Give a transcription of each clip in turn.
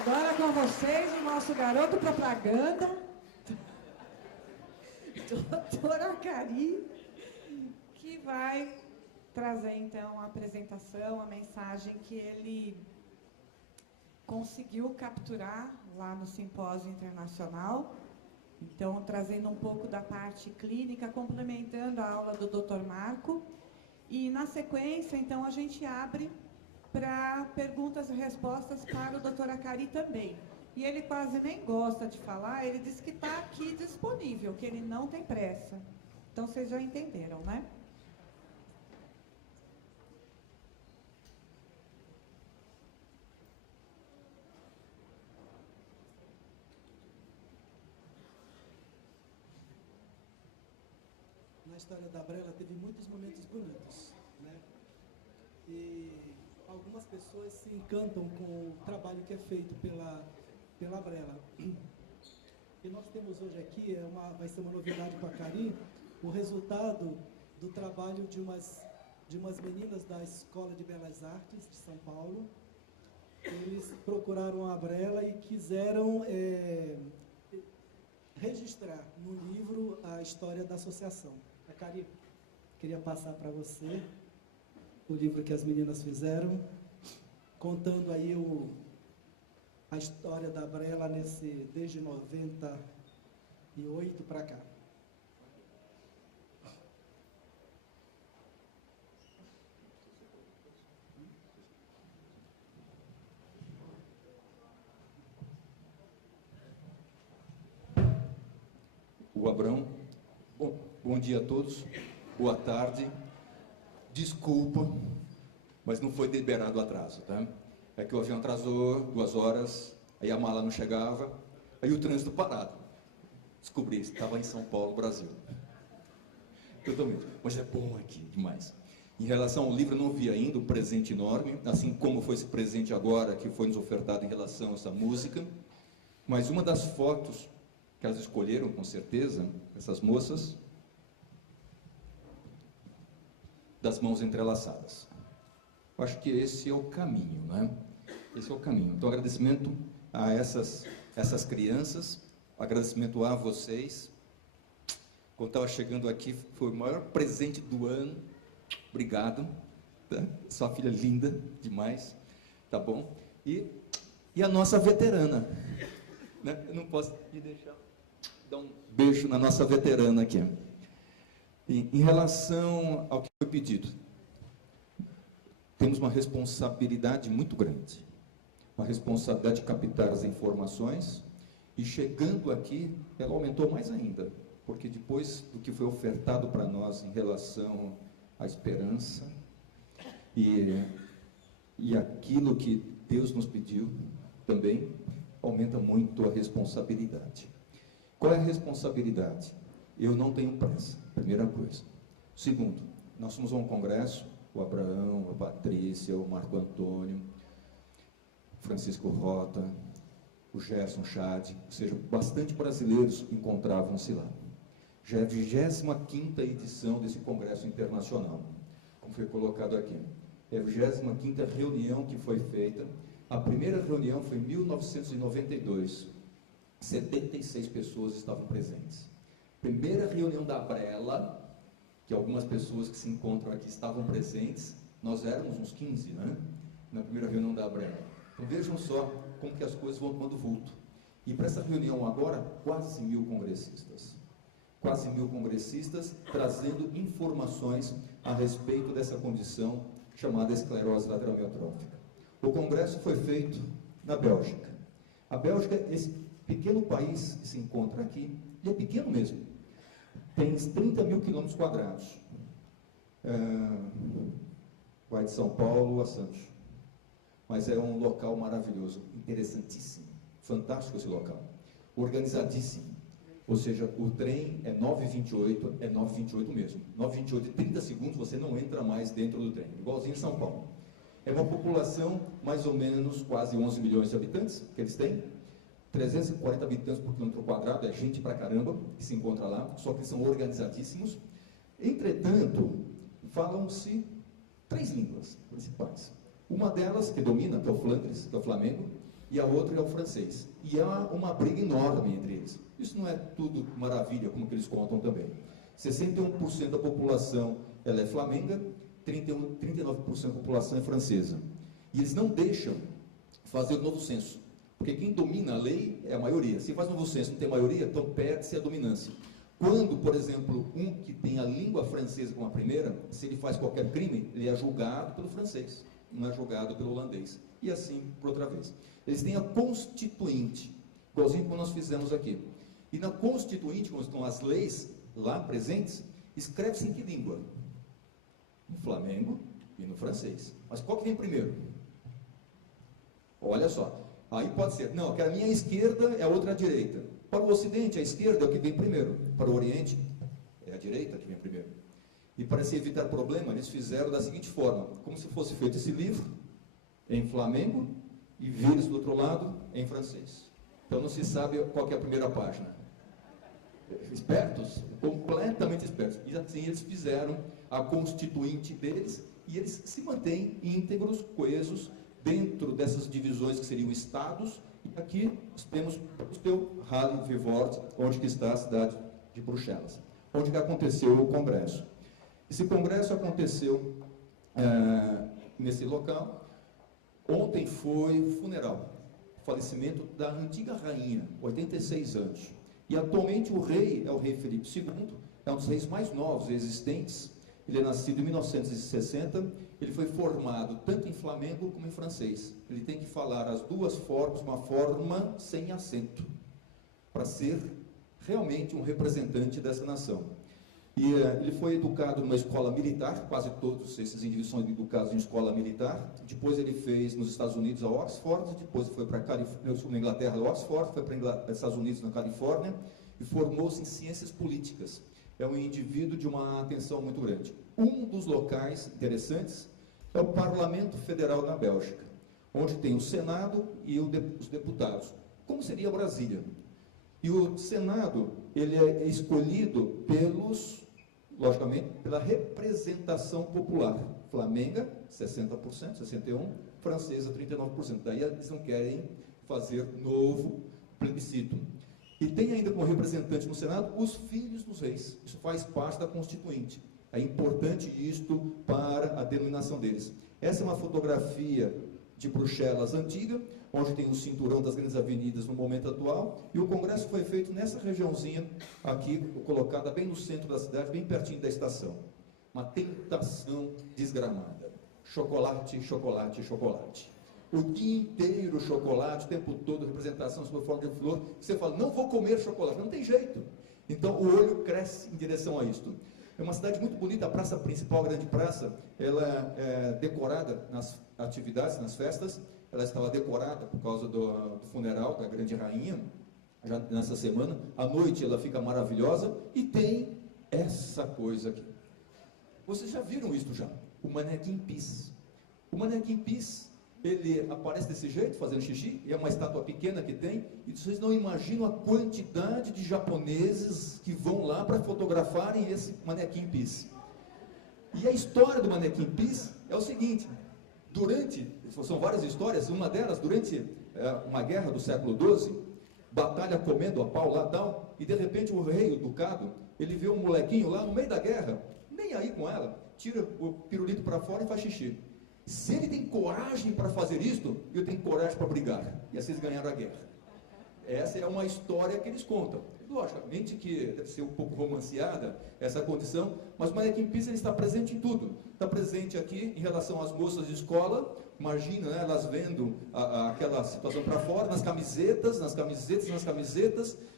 Agora com vocês, o nosso garoto propaganda, Dr. Acari, que vai trazer, então, a apresentação, a mensagem que ele conseguiu capturar lá no Simpósio Internacional. Então, trazendo um pouco da parte clínica, complementando a aula do Dr. Marco. E, na sequência, então, a gente abre para perguntas e respostas para o Dr. Acari também. E ele quase nem gosta de falar, ele disse que está aqui disponível, que ele não tem pressa. Então, vocês já entenderam, né? Na história da Brela teve muitos momentos bonitos, né? E algumas pessoas se encantam com o trabalho que é feito pela Brela. E nós temos hoje aqui, vai ser uma novidade para a Cari, o resultado do trabalho de umas meninas da Escola de Belas Artes de São Paulo. Eles procuraram a Brela e quiseram registrar no livro a história da associação. A Cari, queria passar para você o livro que as meninas fizeram, contando aí a história da Brela desde 98 para cá. O Abrão, bom dia a todos, boa tarde, desculpa, mas não foi deliberado o atraso, tá? É que o avião atrasou 2 horas, aí a mala não chegava, aí o trânsito parado. Descobri, estava em São Paulo, Brasil. Totalmente, mas é bom aqui, demais. Em relação ao livro, eu não vi ainda o presente enorme, assim como foi esse presente agora, que foi nos ofertado em relação a essa música, mas uma das fotos que elas escolheram, com certeza, essas moças, das mãos entrelaçadas. Eu acho que esse é o caminho, né? Esse é o caminho. Então, agradecimento a essas crianças, agradecimento a vocês. Quando estava chegando aqui, foi o maior presente do ano. Obrigado. Tá? Sua filha linda demais, tá bom? E a nossa veterana, né? Eu não posso me deixar dar um beijo na nossa veterana aqui. Em relação ao que foi pedido, temos uma responsabilidade muito grande. Uma responsabilidade de captar as informações, e chegando aqui, ela aumentou mais ainda, porque depois do que foi ofertado para nós em relação à esperança e aquilo que Deus nos pediu, também aumenta muito a responsabilidade. Qual é a responsabilidade? Eu não tenho pressa, primeira coisa. Segundo, nós fomos a um congresso, o Abraão, a Patrícia, o Marco Antônio, Francisco Rota, o Gerson Chad, ou seja, bastante brasileiros encontravam-se lá. Já é a 25ª edição desse congresso internacional, como foi colocado aqui. É a 25ª reunião que foi feita. A primeira reunião foi em 1992. 76 pessoas estavam presentes. Primeira reunião da Brela, que algumas pessoas que se encontram aqui estavam presentes, nós éramos uns 15, né? Na primeira reunião da Brela. Então vejam só como que as coisas vão tomando vulto. E para essa reunião agora, quase 1.000 congressistas. Quase 1.000 congressistas trazendo informações a respeito dessa condição chamada esclerose lateral amiotrófica. O congresso foi feito na Bélgica. A Bélgica, esse pequeno país que se encontra aqui, ele é pequeno mesmo. Tem 30.000 quilômetros quadrados. Vai de São Paulo a Santos. Mas é um local maravilhoso, interessantíssimo, fantástico esse local. Organizadíssimo. Ou seja, o trem é 9h28, é 9h28 mesmo. 9h28 e 30 segundos você não entra mais dentro do trem, igualzinho em São Paulo. É uma população, mais ou menos, quase 11 milhões de habitantes que eles têm. 340 habitantes por quilômetro quadrado, é gente pra caramba que se encontra lá, só que são organizadíssimos. Entretanto, falam-se 3 línguas principais. Uma delas, que domina, que é o Flandres, que é o Flamengo, e a outra é o francês. E há uma briga enorme entre eles. Isso não é tudo maravilha, como que eles contam também. 61% da população ela é flamenga, 39% da população é francesa. E eles não deixam fazer o novo censo, porque quem domina a lei é a maioria. Se faz novo censo e não tem maioria, então perde-se a dominância. Quando, por exemplo, um que tem a língua francesa como a primeira, se ele faz qualquer crime, ele é julgado pelo francês, não é julgado pelo holandês. E assim, por outra vez. Eles têm a constituinte, igualzinho como nós fizemos aqui. E na constituinte, quando estão as leis lá presentes, escreve-se em que língua? No Flamengo e no francês. Mas qual que vem primeiro? Olha só. Aí pode ser, não, que a minha esquerda é a outra direita. Para o Ocidente, a esquerda é o que vem primeiro. Para o Oriente, é a direita que vem primeiro. E para se evitar problema, eles fizeram da seguinte forma, como se fosse feito esse livro, em Flamengo, e vírus do outro lado, em francês. Então não se sabe qual que é a primeira página. Espertos, completamente espertos. E assim eles fizeram a constituinte deles, e eles se mantêm íntegros, coesos, dentro dessas divisões que seriam estados. E aqui nós temos o teu Halle-Vilvoorde, onde que está a cidade de Bruxelas, onde que aconteceu o congresso. Esse congresso aconteceu nesse local. Ontem foi o funeral, o falecimento da antiga rainha, 86 anos. E atualmente o rei é o rei Felipe II, é um dos reis mais novos existentes. Ele é nascido em 1960, ele foi formado tanto em flamengo como em francês. Ele tem que falar as duas formas, uma forma sem acento, para ser realmente um representante dessa nação. E ele foi educado numa escola militar, quase todos esses indivíduos são educados em escola militar. Depois ele fez nos Estados Unidos a Oxford, depois foi para na Inglaterra, Oxford, foi para os Estados Unidos, na Califórnia, e formou-se em ciências políticas. É um indivíduo de uma atenção muito grande. Um dos locais interessantes é o Parlamento Federal na Bélgica, onde tem o Senado e os deputados. Como seria Brasília? E o Senado, ele é escolhido logicamente, pela representação popular. Flamenga, 60%, 61%, francesa, 39%. Daí eles não querem fazer novo plebiscito. E tem ainda como representante no Senado os filhos dos reis. Isso faz parte da Constituinte. É importante isto para a denominação deles. Essa é uma fotografia de Bruxelas antiga, onde tem o cinturão das grandes avenidas no momento atual, e o congresso foi feito nessa regiãozinha aqui, colocada bem no centro da cidade, bem pertinho da estação. Uma tentação desgramada. Chocolate, chocolate, chocolate. O dia inteiro chocolate, o tempo todo, representação sob forma de flor. Você fala, não vou comer chocolate, não tem jeito. Então o olho cresce em direção a isto. É uma cidade muito bonita, a praça principal, a grande praça, ela é decorada nas atividades, nas festas. Ela estava decorada por causa do funeral da grande rainha, já nessa semana. À noite ela fica maravilhosa e tem essa coisa aqui. Vocês já viram isso já? O manequim Pis. O manequim Pis, ele aparece desse jeito, fazendo xixi, e é uma estátua pequena que tem, e vocês não imaginam a quantidade de japoneses que vão lá para fotografarem esse manequim Pis. E a história do manequim Pis é o seguinte: são várias histórias, uma delas, durante uma guerra do século XII, batalha comendo a pau lá e tal, e de repente o rei, o ducado, ele vê um molequinho lá no meio da guerra, nem aí com ela, tira o pirulito para fora e faz xixi. Se ele tem coragem para fazer isto, eu tenho coragem para brigar. E assim eles ganharam a guerra. Essa é uma história que eles contam. Logicamente que deve ser um pouco romanceada essa condição, mas o manequim Pis está presente em tudo. Está presente aqui em relação às moças de escola. Imagina, né, elas vendo aquela situação para fora, nas camisetas.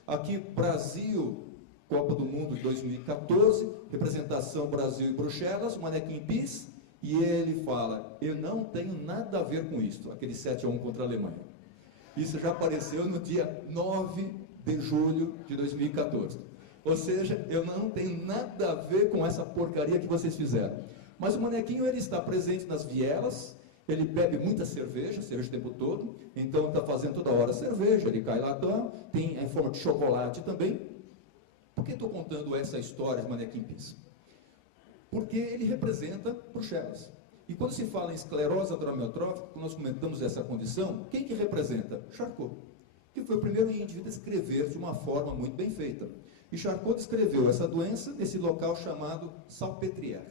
Aqui, Brasil, Copa do Mundo de 2014, representação Brasil e Bruxelas, o manequim Pis. E ele fala, eu não tenho nada a ver com isso, aquele 7-1 contra a Alemanha. Isso já apareceu no dia 9 de julho de 2014. Ou seja, eu não tenho nada a ver com essa porcaria que vocês fizeram. Mas o manequinho, ele está presente nas vielas, ele bebe muita cerveja o tempo todo, então está fazendo toda hora cerveja, ele cai lá, tem em forma de chocolate também. Por que estou contando essa história de manequim Pis? Porque ele representa Bruxelas. E quando se fala em esclerose lateral amiotrófica, quando nós comentamos essa condição, quem que representa? Charcot, que foi o primeiro índio a descrever de uma forma muito bem feita. E Charcot descreveu essa doença nesse local chamado Salpêtrière,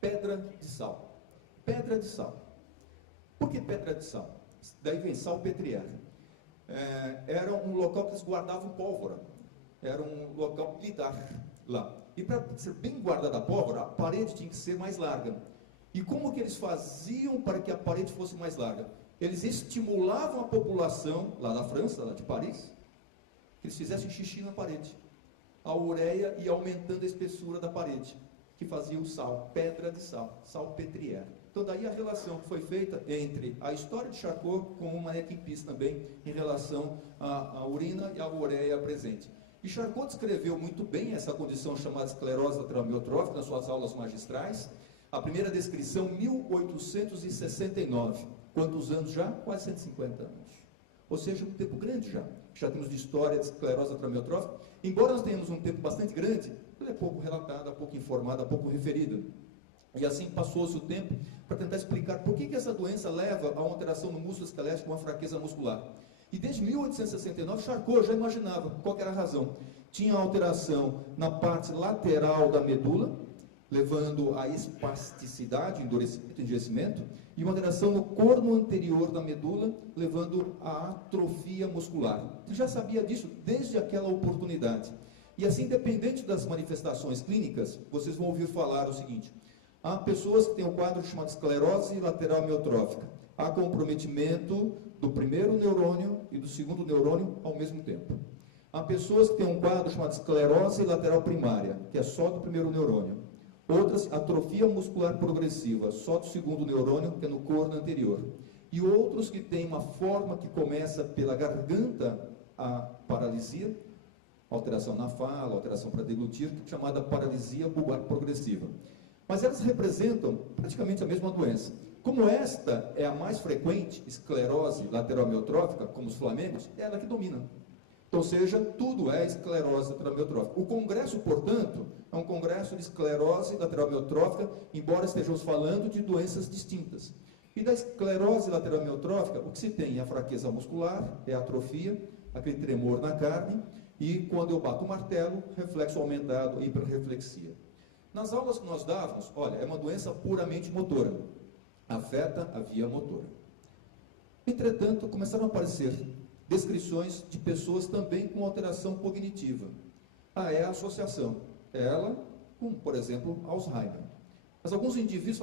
pedra de sal. Pedra de sal. Por que pedra de sal? Daí vem Salpêtrière. Era um local que eles guardavam pólvora. Era um local militar lá. E para ser bem guardada a pólvora, a parede tinha que ser mais larga. E como que eles faziam para que a parede fosse mais larga? Eles estimulavam a população, lá da França, lá de Paris, que eles fizessem xixi na parede. A ureia ia aumentando a espessura da parede, que fazia o sal, pedra de sal, Salpêtrière. Então daí a relação que foi feita entre a história de Charcot com o Manequim Pis também, em relação à urina e à ureia presente. E Charcot descreveu muito bem essa condição chamada esclerose lateral amiotrófica nas suas aulas magistrais. A primeira descrição, 1869. Quantos anos já? Quase 150 anos. Ou seja, um tempo grande já. Já temos de história de esclerose lateral amiotrófica. Embora nós tenhamos um tempo bastante grande, ela é pouco relatada, pouco informada, pouco referida. E assim passou-se o tempo para tentar explicar por que essa doença leva a uma alteração no músculo esquelético com uma fraqueza muscular. E desde 1869, Charcot já imaginava qual era a razão. Tinha alteração na parte lateral da medula, levando a espasticidade, endurecimento, e uma alteração no corno anterior da medula, levando a atrofia muscular. Ele já sabia disso desde aquela oportunidade. E assim, independente das manifestações clínicas, vocês vão ouvir falar o seguinte: há pessoas que têm um quadro chamado esclerose lateral amiotrófica. Há comprometimento do primeiro neurônio e do segundo neurônio ao mesmo tempo. Há pessoas que têm um quadro chamado esclerose lateral primária, que é só do primeiro neurônio. Outras, atrofia muscular progressiva, só do segundo neurônio, que é no corno anterior. E outros que têm uma forma que começa pela garganta, a paralisia, alteração na fala, alteração para deglutir, chamada paralisia bulbar progressiva. Mas elas representam praticamente a mesma doença. Como esta é a mais frequente, esclerose lateral amiotrófica, como os flamengos, é ela que domina. Ou seja, tudo é esclerose lateral amiotrófica. O congresso, portanto, é um congresso de esclerose lateral amiotrófica, embora estejamos falando de doenças distintas. E da esclerose lateral amiotrófica, o que se tem é a fraqueza muscular, é a atrofia, aquele tremor na carne, e quando eu bato o martelo, reflexo aumentado, hiperreflexia. Nas aulas que nós dávamos, olha, é uma doença puramente motora, afeta a via motora. Entretanto, começaram a aparecer descrições de pessoas também com alteração cognitiva. É a associação. Ela com, por exemplo, Alzheimer. Mas alguns indivíduos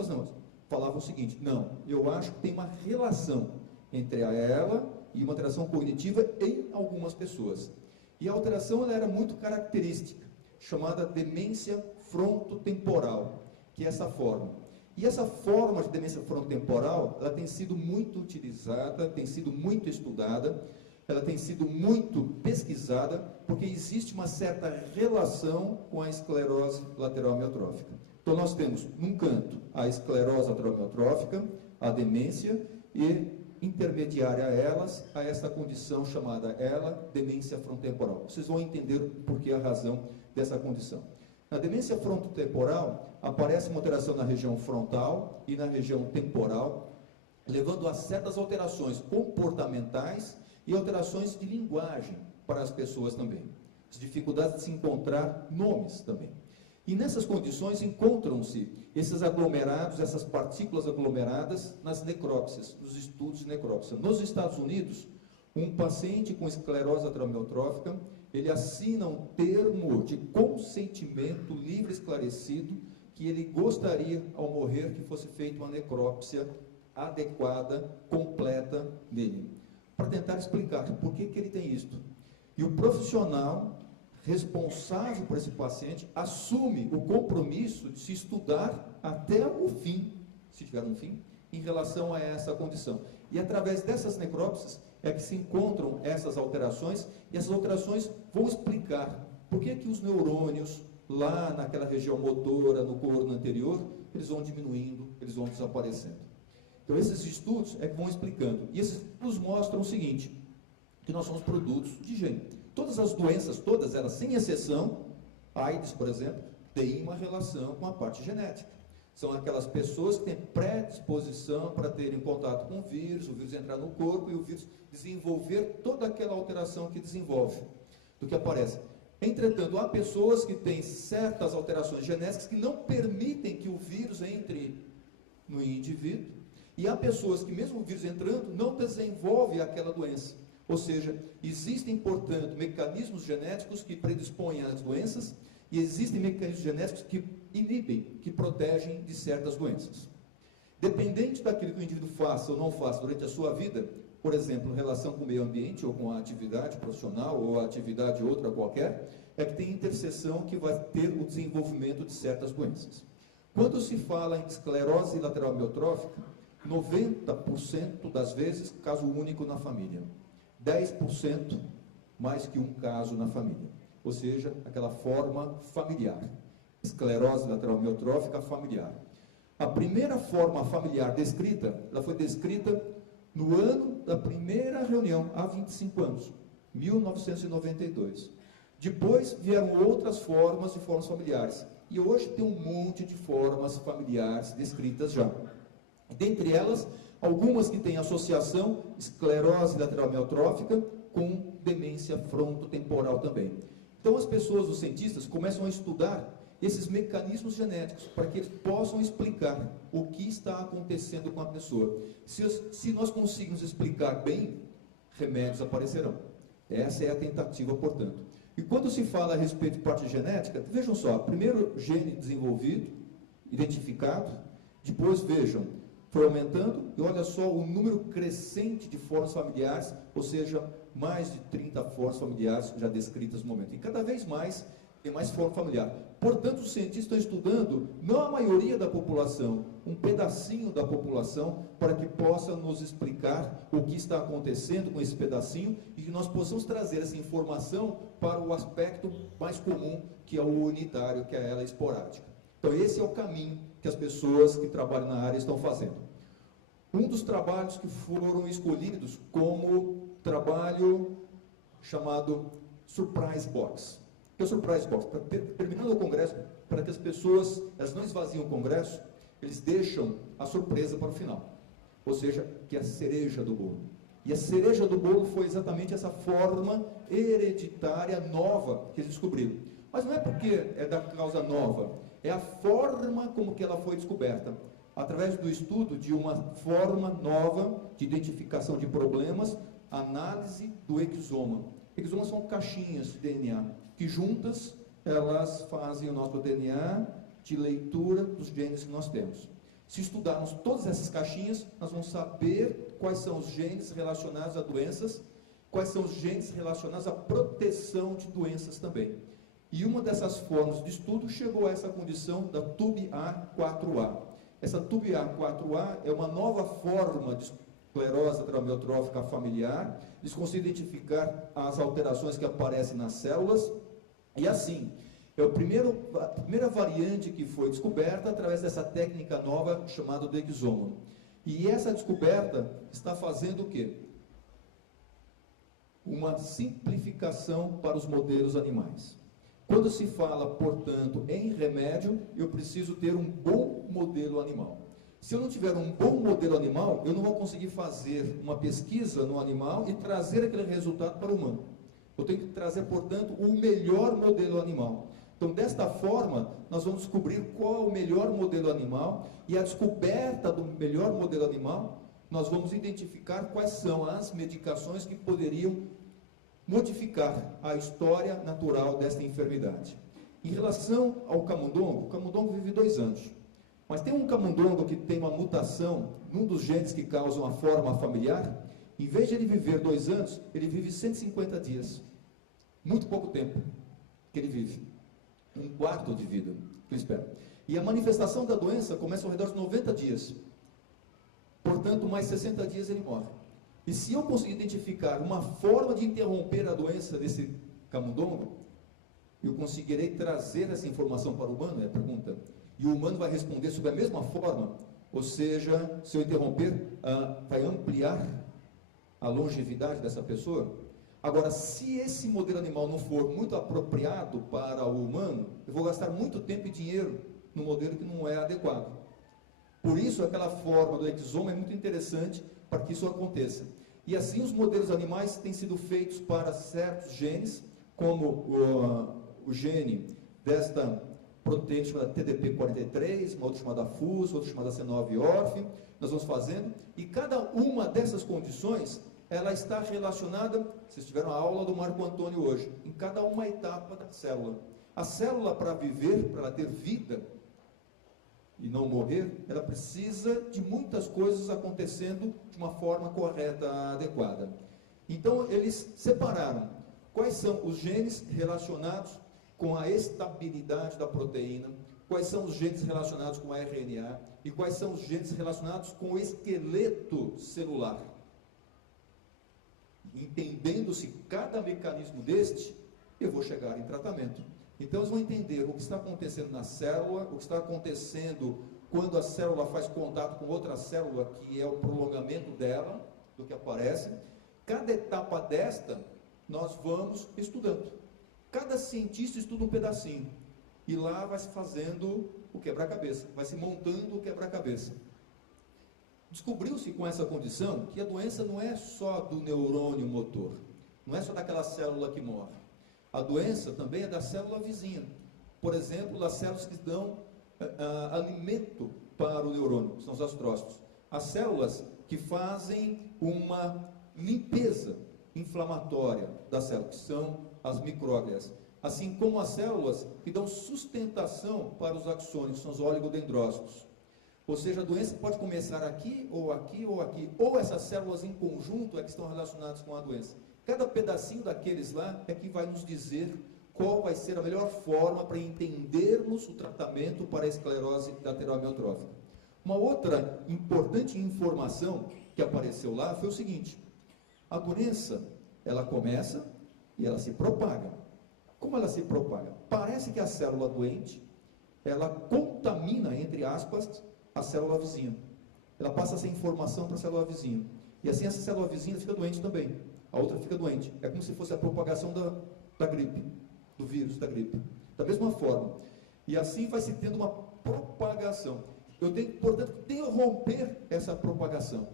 falavam o seguinte: não, eu acho que tem uma relação entre ela e uma alteração cognitiva em algumas pessoas. E a alteração ela era muito característica, chamada demência frontotemporal, que é essa forma. E essa forma de demência frontotemporal, ela tem sido muito utilizada, tem sido muito estudada, ela tem sido muito pesquisada, porque existe uma certa relação com a esclerose lateral amiotrófica. Então, nós temos, num canto, a esclerose lateral amiotrófica, a demência, e intermediária a elas, a essa condição chamada demência frontotemporal. Vocês vão entender por que a razão dessa condição. Na demência frontotemporal, aparece uma alteração na região frontal e na região temporal, levando a certas alterações comportamentais e alterações de linguagem para as pessoas também. As dificuldades de se encontrar nomes também. E nessas condições encontram-se esses aglomerados, essas partículas aglomeradas nas necrópsias, nos estudos de necrópsia. Nos Estados Unidos, um paciente com esclerose lateral amiotrófica, ele assina um termo de consentimento livre e esclarecido que ele gostaria, ao morrer, que fosse feita uma necrópsia adequada, completa nele, para tentar explicar por que ele tem isto. E o profissional responsável por esse paciente assume o compromisso de se estudar até o fim, se tiver um fim, em relação a essa condição. E através dessas necrópsias é que se encontram essas alterações, e essas alterações vão explicar por que os neurônios, lá naquela região motora, no corno anterior, eles vão diminuindo, eles vão desaparecendo. Então, esses estudos é que vão explicando. E esses estudos mostram o seguinte, que nós somos produtos de gene. Todas as doenças, todas elas, sem exceção, a AIDS, por exemplo, tem uma relação com a parte genética. São aquelas pessoas que têm predisposição para terem contato com o vírus entrar no corpo e o vírus desenvolver toda aquela alteração que desenvolve, do que aparece. Entretanto, há pessoas que têm certas alterações genéticas que não permitem que o vírus entre no indivíduo, e há pessoas que, mesmo o vírus entrando, não desenvolvem aquela doença. Ou seja, existem, portanto, mecanismos genéticos que predispõem às doenças, e existem mecanismos genéticos que inibem, que protegem de certas doenças. Dependente daquilo que o indivíduo faça ou não faça durante a sua vida, por exemplo, em relação com o meio ambiente, ou com a atividade profissional, ou a atividade outra qualquer, é que tem interseção que vai ter o desenvolvimento de certas doenças. Quando se fala em esclerose lateral amiotrófica, 90% das vezes, caso único na família. 10% mais que um caso na família. Ou seja, aquela forma familiar. Esclerose lateral amiotrófica familiar. A primeira forma familiar descrita, ela foi descrita no ano da primeira reunião, há 25 anos, 1992. Depois vieram outras formas de formas familiares. E hoje tem um monte de formas familiares descritas já. Dentre elas, algumas que têm associação, esclerose lateral amiotrófica, com demência frontotemporal também. Então as pessoas, os cientistas, começam a estudar esses mecanismos genéticos, para que eles possam explicar o que está acontecendo com a pessoa. Se nós conseguirmos explicar bem, remédios aparecerão. Essa é a tentativa, portanto. E quando se fala a respeito de parte genética, vejam só, primeiro gene desenvolvido, identificado, depois vejam, foi aumentando, e olha só o número crescente de formas familiares, ou seja, mais de 30 formas familiares já descritas no momento. E cada vez mais tem mais forma familiar. Portanto, os cientistas estão estudando, não a maioria da população, um pedacinho da população, para que possa nos explicar o que está acontecendo com esse pedacinho e que nós possamos trazer essa informação para o aspecto mais comum, que é o unitário, que é ela esporádica. Então, esse é o caminho que as pessoas que trabalham na área estão fazendo. Um dos trabalhos que foram escolhidos como trabalho chamado Surprise Box. O que é o Surprise Box? Terminando o congresso, para que as pessoas, elas não esvaziam o congresso, eles deixam a surpresa para o final. Ou seja, que é a cereja do bolo. E a cereja do bolo foi exatamente essa forma hereditária nova que eles descobriram. Mas não é porque é da causa nova, é a forma como que ela foi descoberta. Através do estudo de uma forma nova de identificação de problemas, análise do exoma. Exomas são caixinhas de DNA, que juntas elas fazem o nosso DNA de leitura dos genes que nós temos. Se estudarmos todas essas caixinhas, nós vamos saber quais são os genes relacionados a doenças, quais são os genes relacionados à proteção de doenças também. E uma dessas formas de estudo chegou a essa condição da TUB-A4A. Essa TUB-A4A é uma nova forma de esclerose lateral amiotrófica familiar. Eles conseguem identificar as alterações que aparecem nas células. E assim, é a primeira variante que foi descoberta através dessa técnica nova chamada do exoma. E essa descoberta está fazendo o quê? Uma simplificação para os modelos animais. Quando se fala, portanto, em remédio, eu preciso ter um bom modelo animal. Se eu não tiver um bom modelo animal, eu não vou conseguir fazer uma pesquisa no animal e trazer aquele resultado para o humano. Eu tenho que trazer, portanto, o melhor modelo animal. Então, desta forma, nós vamos descobrir qual é o melhor modelo animal, e a descoberta do melhor modelo animal, nós vamos identificar quais são as medicações que poderiam modificar a história natural desta enfermidade. Em relação ao camundongo, o camundongo vive 2 anos. Mas tem um camundongo que tem uma mutação num dos genes que causam a forma familiar. Em vez de ele viver 2 anos, ele vive 150 dias. Muito pouco tempo que ele vive. 1/4 de vida, que eu espero. E a manifestação da doença começa ao redor de 90 dias. Portanto, mais 60 dias ele morre. E se eu conseguir identificar uma forma de interromper a doença desse camundongo, eu conseguirei trazer essa informação para o humano, é a pergunta. E o humano vai responder sobre a mesma forma, ou seja, se eu interromper, vai ampliar a longevidade dessa pessoa. Agora, se esse modelo animal não for muito apropriado para o humano, eu vou gastar muito tempo e dinheiro no modelo que não é adequado. Por isso, aquela forma do exoma é muito interessante para que isso aconteça. E assim, os modelos animais têm sido feitos para certos genes, como o gene desta proteína chamada TDP43, uma outra chamada FUS, outra chamada C9-ORF. Nós vamos fazendo, e cada uma dessas condições, ela está relacionada, vocês tiveram a aula do Marco Antônio hoje, em cada uma etapa da célula. A célula, para viver, para ela ter vida e não morrer, ela precisa de muitas coisas acontecendo de uma forma correta, adequada. Então, eles separaram quais são os genes relacionados com a estabilidade da proteína, quais são os genes relacionados com a RNA e quais são os genes relacionados com o esqueleto celular. Entendendo-se cada mecanismo deste, eu vou chegar em tratamento. Então, eles vão entender o que está acontecendo na célula, o que está acontecendo quando a célula faz contato com outra célula, que é o prolongamento dela, do que aparece. Cada etapa desta, nós vamos estudando. Cada cientista estuda um pedacinho. E lá vai se fazendo o quebra-cabeça, vai se montando o quebra-cabeça. Descobriu-se com essa condição que a doença não é só do neurônio motor, não é só daquela célula que morre. A doença também é da célula vizinha. Por exemplo, das células que dão alimento para o neurônio, são os astrócitos. As células que fazem uma limpeza inflamatória da célula, que são as micróglias. Assim como as células que dão sustentação para os axônios, que são os oligodendrócitos. Ou seja, a doença pode começar aqui, ou aqui, ou aqui. Ou essas células em conjunto é que estão relacionadas com a doença. Cada pedacinho daqueles lá é que vai nos dizer qual vai ser a melhor forma para entendermos o tratamento para a esclerose lateral amiotrófica. Uma outra importante informação que apareceu lá foi o seguinte: a doença, ela começa e ela se propaga. Como ela se propaga? Parece que a célula doente, ela contamina, entre aspas, a célula vizinha. Ela passa essa informação para a célula vizinha. E assim essa célula vizinha fica doente também. A outra fica doente. É como se fosse a propagação da gripe, do vírus da gripe. Da mesma forma. E assim vai se tendo uma propagação. Eu tenho, portanto, interromper essa propagação.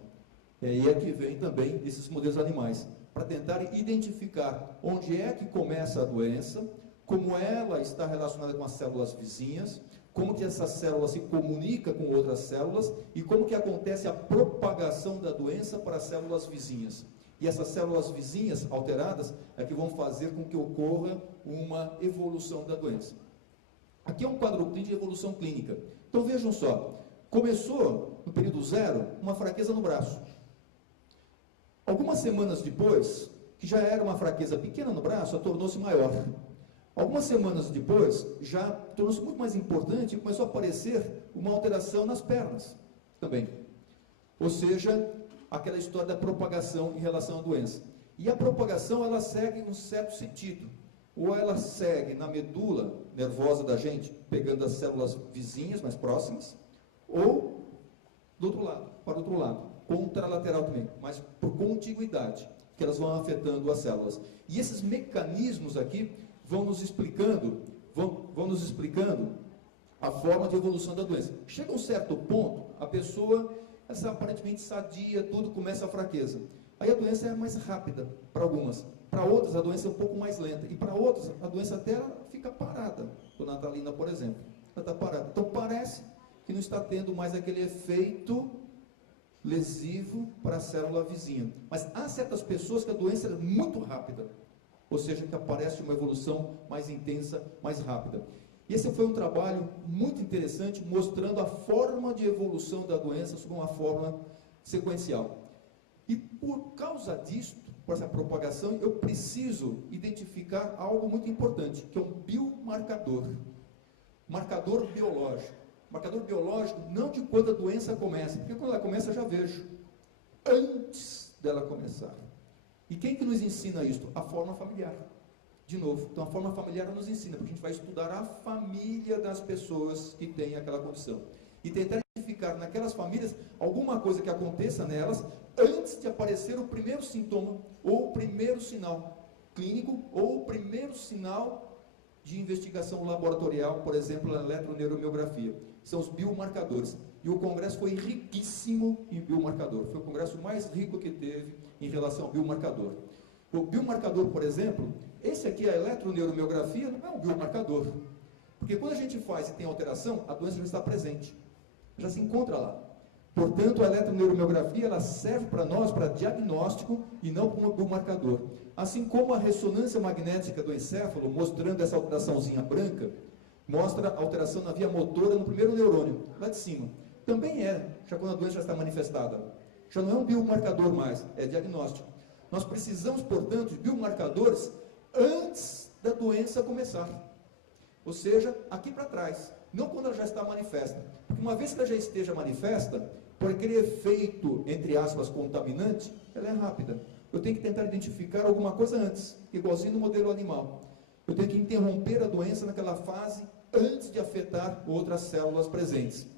E aí é que vem também esses modelos animais, para tentar identificar onde é que começa a doença, como ela está relacionada com as células vizinhas, como que essa célula se comunica com outras células e como que acontece a propagação da doença para as células vizinhas. E essas células vizinhas alteradas é que vão fazer com que ocorra uma evolução da doença. Aqui é um quadro clínico de evolução clínica. Então vejam só, começou no período zero uma fraqueza no braço. Algumas semanas depois, que já era uma fraqueza pequena no braço, tornou-se maior. Algumas semanas depois, já tornou-se muito mais importante e começou a aparecer uma alteração nas pernas também. Ou seja, aquela história da propagação em relação à doença. E a propagação, ela segue um certo sentido. Ou ela segue na medula nervosa da gente, pegando as células vizinhas, mais próximas, ou do outro lado, para o outro lado. Contralateral também, mas por contiguidade, que elas vão afetando as células. E esses mecanismos aqui vão nos explicando a forma de evolução da doença. Chega a um certo ponto, a pessoa, essa aparentemente sadia, tudo, começa a fraqueza. Aí a doença é mais rápida para algumas, para outras a doença é um pouco mais lenta, e para outras a doença até fica parada. A Natalina, por exemplo, ela está parada. Então parece que não está tendo mais aquele efeito lesivo para a célula vizinha. Mas há certas pessoas que a doença é muito rápida, ou seja, que aparece uma evolução mais intensa, mais rápida. E esse foi um trabalho muito interessante, mostrando a forma de evolução da doença sob uma forma sequencial. E por causa disso, por essa propagação, eu preciso identificar algo muito importante, que é um biomarcador, marcador biológico. Marcador biológico não de quando a doença começa, porque quando ela começa eu já vejo, antes dela começar. E quem que nos ensina isso? A forma familiar. De novo, então a forma familiar nos ensina, porque a gente vai estudar a família das pessoas que têm aquela condição. E tentar identificar naquelas famílias alguma coisa que aconteça nelas antes de aparecer o primeiro sintoma, ou o primeiro sinal clínico, ou o primeiro sinal de investigação laboratorial, por exemplo, a eletroneuromiografia. São os biomarcadores. E o congresso foi riquíssimo em biomarcador. Foi o congresso mais rico que teve em relação ao biomarcador. O biomarcador, por exemplo, esse aqui, a eletroneuromiografia, não é um biomarcador. Porque quando a gente faz e tem alteração, a doença já está presente. Já se encontra lá. Portanto, a eletroneuromiografia ela serve para nós para diagnóstico e não como biomarcador. Assim como a ressonância magnética do encéfalo, mostrando essa alteraçãozinha branca, mostra a alteração na via motora no primeiro neurônio, lá de cima. Também já quando a doença já está manifestada. Já não é um biomarcador mais, é diagnóstico. Nós precisamos, portanto, de biomarcadores antes da doença começar. Ou seja, aqui para trás, não quando ela já está manifesta. Porque uma vez que ela já esteja manifesta, por aquele efeito, entre aspas, contaminante, ela é rápida. Eu tenho que tentar identificar alguma coisa antes, igualzinho no modelo animal. Eu tenho que interromper a doença naquela fase antes de afetar outras células presentes.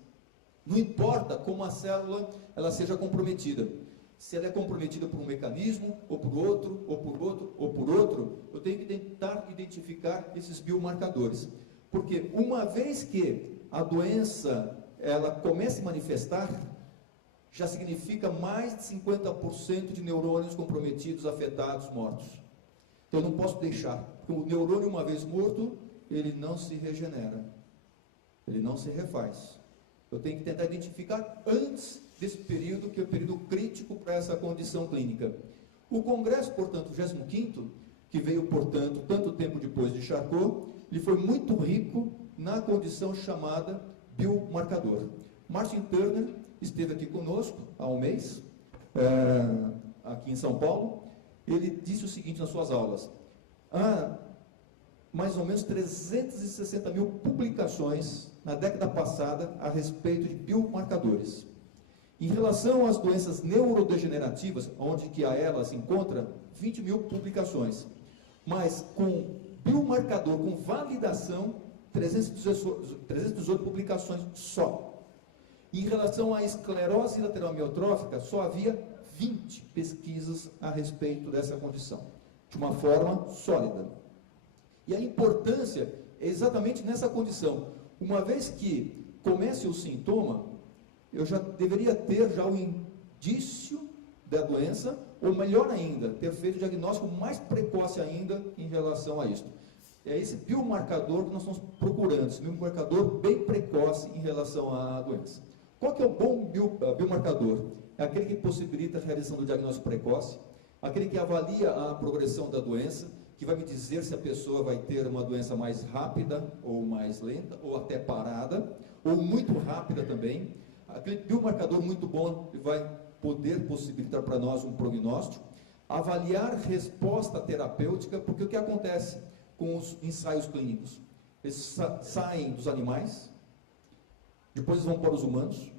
Não importa como a célula ela seja comprometida. Se ela é comprometida por um mecanismo, ou por outro, ou por outro, ou por outro, eu tenho que tentar identificar esses biomarcadores. Porque uma vez que a doença ela começa a manifestar, já significa mais de 50% de neurônios comprometidos, afetados, mortos. Então eu não posso deixar, porque o neurônio uma vez morto, ele não se regenera, ele não se refaz. Eu tenho que tentar identificar antes desse período, que é o período crítico para essa condição clínica. O congresso, portanto, o 25º, que veio, portanto, tanto tempo depois de Charcot, ele foi muito rico na condição chamada biomarcador. Martin Turner esteve aqui conosco há um mês, aqui em São Paulo. Ele disse o seguinte nas suas aulas: há mais ou menos 360 mil publicações na década passada a respeito de biomarcadores. Em relação às doenças neurodegenerativas, onde que a ela se encontra, 20 mil publicações. Mas com biomarcador, com validação, 318 publicações só. Em relação à esclerose lateral amiotrófica, só havia 20 pesquisas a respeito dessa condição, de uma forma sólida. E a importância é exatamente nessa condição. Uma vez que comece o sintoma, eu já deveria ter já o indício da doença, ou melhor ainda, ter feito o diagnóstico mais precoce ainda em relação a isso. É esse biomarcador que nós estamos procurando, esse biomarcador bem precoce em relação à doença. Qual que é o bom biomarcador? É aquele que possibilita a realização do diagnóstico precoce, aquele que avalia a progressão da doença, que vai me dizer se a pessoa vai ter uma doença mais rápida ou mais lenta, ou até parada, ou muito rápida também. Aquele biomarcador muito bom que vai poder possibilitar para nós um prognóstico, avaliar resposta terapêutica, porque o que acontece com os ensaios clínicos? Eles saem dos animais, depois vão para os humanos,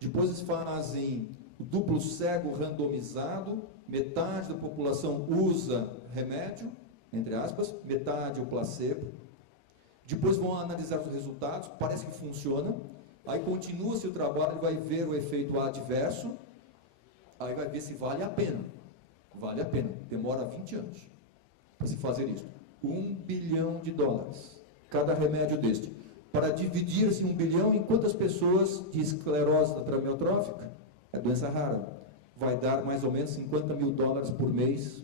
depois eles fazem o duplo cego randomizado, metade da população usa remédio, entre aspas, metade o placebo, depois vão analisar os resultados, parece que funciona, aí continua-se o trabalho, vai ver o efeito adverso, aí vai ver se vale a pena. Vale a pena, demora 20 anos para se fazer isso. $1 bilhão, cada remédio deste. Para dividir esse 1 bilhão em quantas pessoas de esclerose lateral amiotrófica, é doença rara, vai dar mais ou menos $50 mil por mês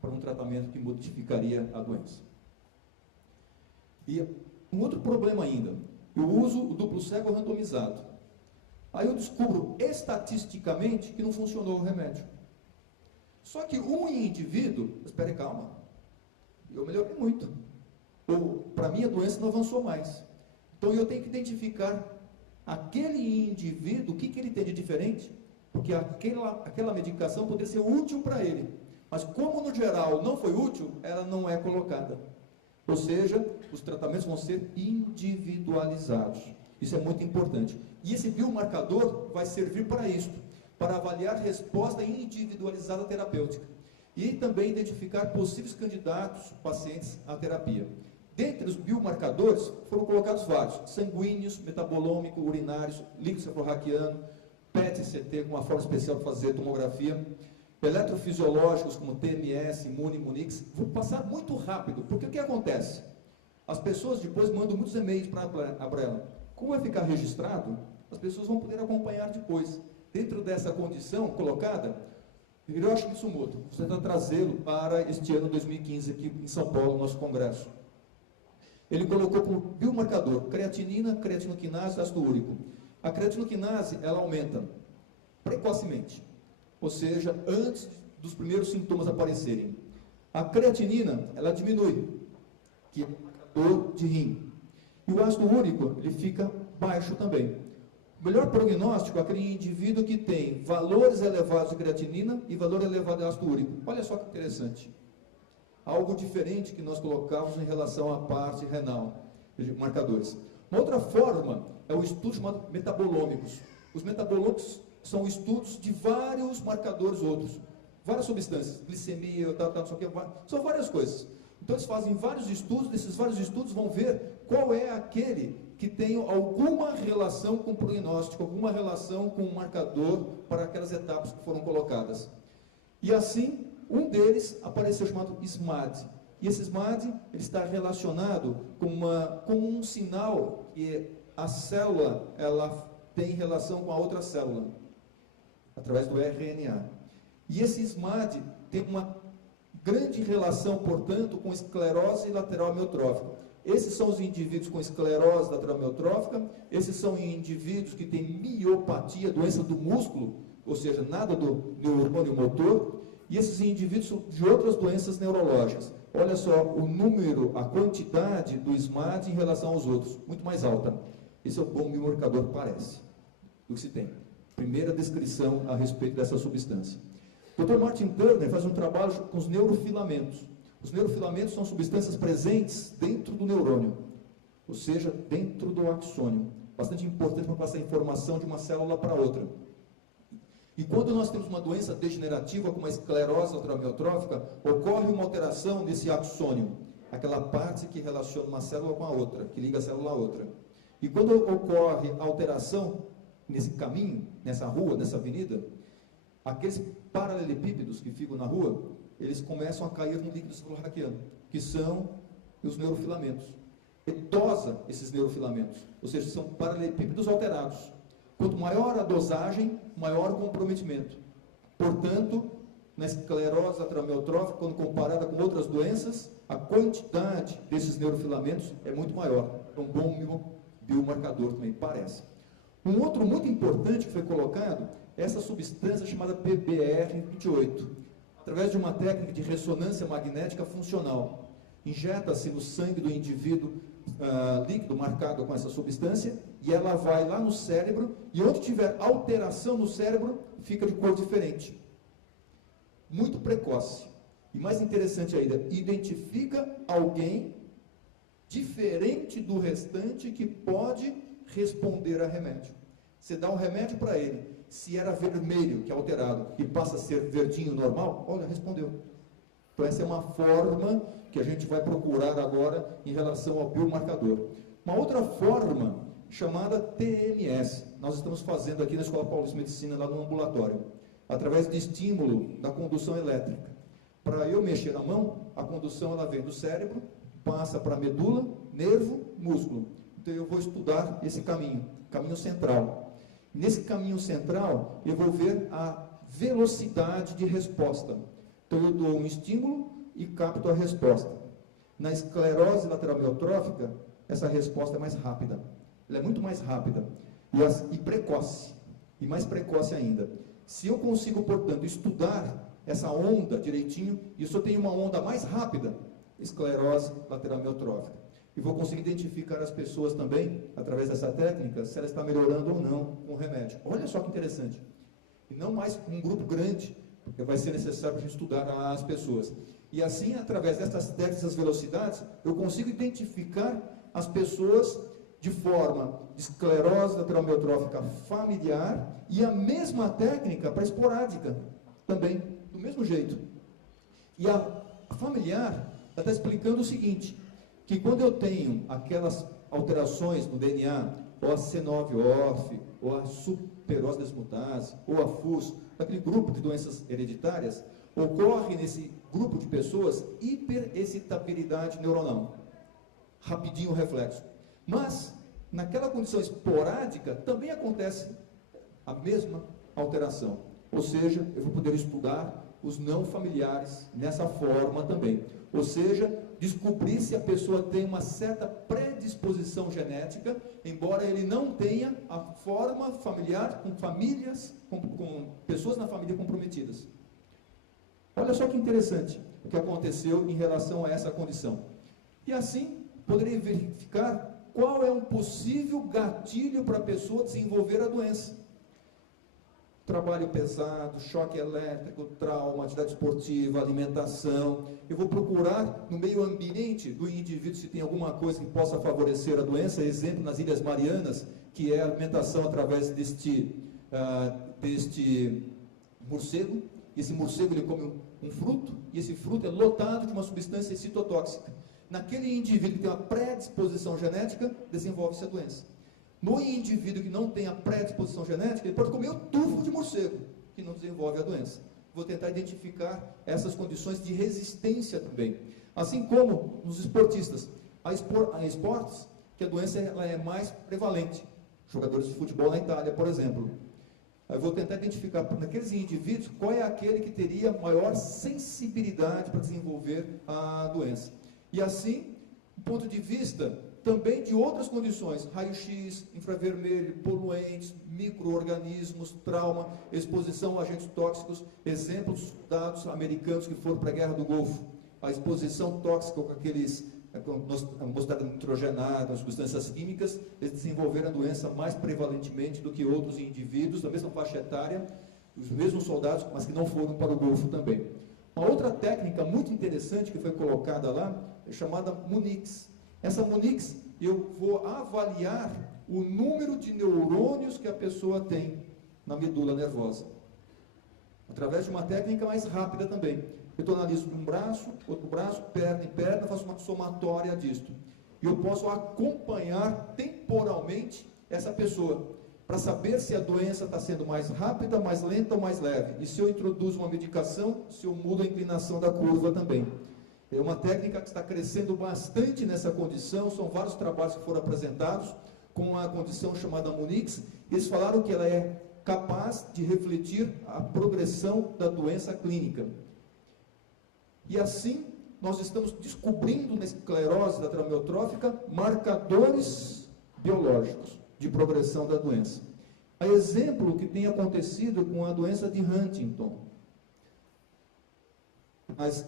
para um tratamento que modificaria a doença. E um outro problema ainda, eu uso o duplo cego randomizado. Aí eu descubro estatisticamente que não funcionou o remédio. Só que um indivíduo, espere, calma, eu melhorei muito. Ou, para mim, a doença não avançou mais. Então eu tenho que identificar aquele indivíduo, o que ele tem de diferente, porque aquela medicação poderia ser útil para ele. Mas como no geral não foi útil, ela não é colocada. Ou seja, os tratamentos vão ser individualizados. Isso é muito importante. E esse biomarcador vai servir para isso, para avaliar resposta individualizada terapêutica. E também identificar possíveis candidatos, pacientes à terapia. Dentre os biomarcadores, foram colocados vários: sanguíneos, metabolômico, urinários, líquido cefalorraquiano, PET-CT, com uma forma especial para fazer tomografia, eletrofisiológicos como TMS, Imune, Munix, vou passar muito rápido, porque o que acontece? As pessoas depois mandam muitos e-mails para a Brela. Como vai ficar registrado, as pessoas vão poder acompanhar depois. Dentro dessa condição colocada, Hiroshi Mitsumoto, você está trazê-lo para este ano 2015 aqui em São Paulo, nosso congresso. Ele colocou como biomarcador creatinina, creatinoquinase e ácido úrico. A creatinoquinase, ela aumenta precocemente, ou seja, antes dos primeiros sintomas aparecerem. A creatinina, ela diminui, que é um marcador de rim. E o ácido úrico, ele fica baixo também. O melhor prognóstico é aquele indivíduo que tem valores elevados de creatinina e valor elevado de ácido úrico. Olha só que interessante. Algo diferente que nós colocamos em relação à parte renal, marcadores. Uma outra forma é o estudo chamado metabolômicos. Os metabolômicos são estudos de vários marcadores outros, várias substâncias, glicemia, são várias coisas. Então eles fazem vários estudos, desses vários estudos vão ver qual é aquele que tem alguma relação com o prognóstico, alguma relação com o marcador para aquelas etapas que foram colocadas. E assim, um deles apareceu chamado SMAD. E esse SMAD ele está relacionado com um sinal que a célula ela tem relação com a outra célula, através do RNA. E esse SMAD tem uma grande relação, portanto, com esclerose lateral amiotrófica. Esses são os indivíduos com esclerose lateral amiotrófica, esses são indivíduos que têm miopatia, doença do músculo, ou seja, nada do neurônio motor, e esses indivíduos de outras doenças neurológicas. Olha só o número, a quantidade do SMAD em relação aos outros, muito mais alta. Esse é o bom biomarcador, parece, do que se tem. Primeira descrição a respeito dessa substância. O Dr. Martin Turner faz um trabalho com os neurofilamentos. Os neurofilamentos são substâncias presentes dentro do neurônio, ou seja, dentro do axônio. Bastante importante para passar informação de uma célula para outra. E quando nós temos uma doença degenerativa, como a esclerose lateral amiotrófica, ocorre uma alteração nesse axônio, aquela parte que relaciona uma célula com a outra, que liga a célula a outra. E quando ocorre alteração nesse caminho, nessa rua, nessa avenida, aqueles paralelepípedos que ficam na rua, eles começam a cair no líquido celular-raquiano, que são os neurofilamentos. Etosa esses neurofilamentos, ou seja, são paralelepípedos alterados. Quanto maior a dosagem, maior o comprometimento. Portanto, na esclerose lateral amiotrófica, quando comparada com outras doenças, a quantidade desses neurofilamentos é muito maior. É um bom biomarcador também, parece. Um outro muito importante que foi colocado é essa substância chamada PBR28. Através de uma técnica de ressonância magnética funcional. Injeta-se no sangue do indivíduo líquido marcado com essa substância e ela vai lá no cérebro e onde tiver alteração no cérebro, fica de cor diferente. Muito precoce. E mais interessante ainda, identifica alguém diferente do restante que pode responder a remédio. Você dá um remédio para ele, se era vermelho, que é alterado, e passa a ser verdinho normal, olha, respondeu. Então essa é uma forma que a gente vai procurar agora em relação ao biomarcador. Uma outra forma, chamada TMS, nós estamos fazendo aqui na Escola Paulista de Medicina, lá no ambulatório, através de estímulo da condução elétrica. Para eu mexer a mão, a condução ela vem do cérebro, passa para a medula, nervo, músculo. Então eu vou estudar esse caminho central. Nesse caminho central, eu vou ver a velocidade de resposta. Então eu dou um estímulo e capto a resposta. Na esclerose lateral amiotrófica, essa resposta é mais rápida. Ela é muito mais rápida e precoce. E mais precoce ainda. Se eu consigo, portanto, estudar essa onda direitinho, e se eu tenho uma onda mais rápida, esclerose lateral amiotrófica. E vou conseguir identificar as pessoas também, através dessa técnica, se ela está melhorando ou não com o remédio. Olha só que interessante. E não mais um grupo grande, porque vai ser necessário a gente estudar as pessoas. E assim, através dessas técnicas, dessas velocidades, eu consigo identificar as pessoas de forma de esclerose lateral amiotrófica familiar e a mesma técnica para esporádica também, do mesmo jeito. E a familiar está explicando o seguinte, que quando eu tenho aquelas alterações no DNA, ou a C9-ORF, ou a superose desmutase, ou a FUS, daquele grupo de doenças hereditárias, ocorre nesse grupo de pessoas hiperexcitabilidade neuronal. Rapidinho o reflexo. Mas, naquela condição esporádica, também acontece a mesma alteração. Ou seja, eu vou poder estudar os não familiares nessa forma também. Ou seja, descobrir se a pessoa tem uma certa predisposição genética, embora ele não tenha a forma familiar com famílias, com pessoas na família comprometidas. Olha só que interessante o que aconteceu em relação a essa condição. E assim, poderia verificar qual é um possível gatilho para a pessoa desenvolver a doença. Trabalho pesado, choque elétrico, trauma, atividade esportiva, alimentação. Eu vou procurar no meio ambiente do indivíduo se tem alguma coisa que possa favorecer a doença. Exemplo, nas Ilhas Marianas, que é a alimentação através deste morcego. Esse morcego ele come um fruto, e esse fruto é lotado de uma substância citotóxica. Naquele indivíduo que tem uma predisposição genética, desenvolve-se a doença. No indivíduo que não tem a predisposição genética, ele pode comer o tufo de morcego, que não desenvolve a doença. Vou tentar identificar essas condições de resistência também. Assim como nos esportistas. Há esportes que a doença ela é mais prevalente. Jogadores de futebol na Itália, por exemplo. Eu vou tentar identificar naqueles indivíduos qual é aquele que teria maior sensibilidade para desenvolver a doença. E assim, do ponto de vista também de outras condições, raio-x, infravermelho, poluentes, micro-organismos, trauma, exposição a agentes tóxicos, exemplos dados americanos que foram para a Guerra do Golfo, a exposição tóxica com aqueles, a mostarda nitrogenada, as substâncias químicas, eles desenvolveram a doença mais prevalentemente do que outros indivíduos da mesma faixa etária, os mesmos soldados, mas que não foram para o Golfo também. Uma outra técnica muito interessante que foi colocada lá é chamada Munix. Essa Munix, eu vou avaliar o número de neurônios que a pessoa tem na medula nervosa. Através de uma técnica mais rápida também. Eu analiso um braço, outro braço, perna em perna, faço uma somatória disto. E eu posso acompanhar temporalmente essa pessoa, para saber se a doença está sendo mais rápida, mais lenta ou mais leve. E se eu introduzo uma medicação, se eu mudo a inclinação da curva também. É uma técnica que está crescendo bastante nessa condição, são vários trabalhos que foram apresentados com a condição chamada Munix. Eles falaram que ela é capaz de refletir a progressão da doença clínica. E assim, nós estamos descobrindo na esclerose lateral amiotrófica marcadores biológicos de progressão da doença. A exemplo que tem acontecido com a doença de Huntington. As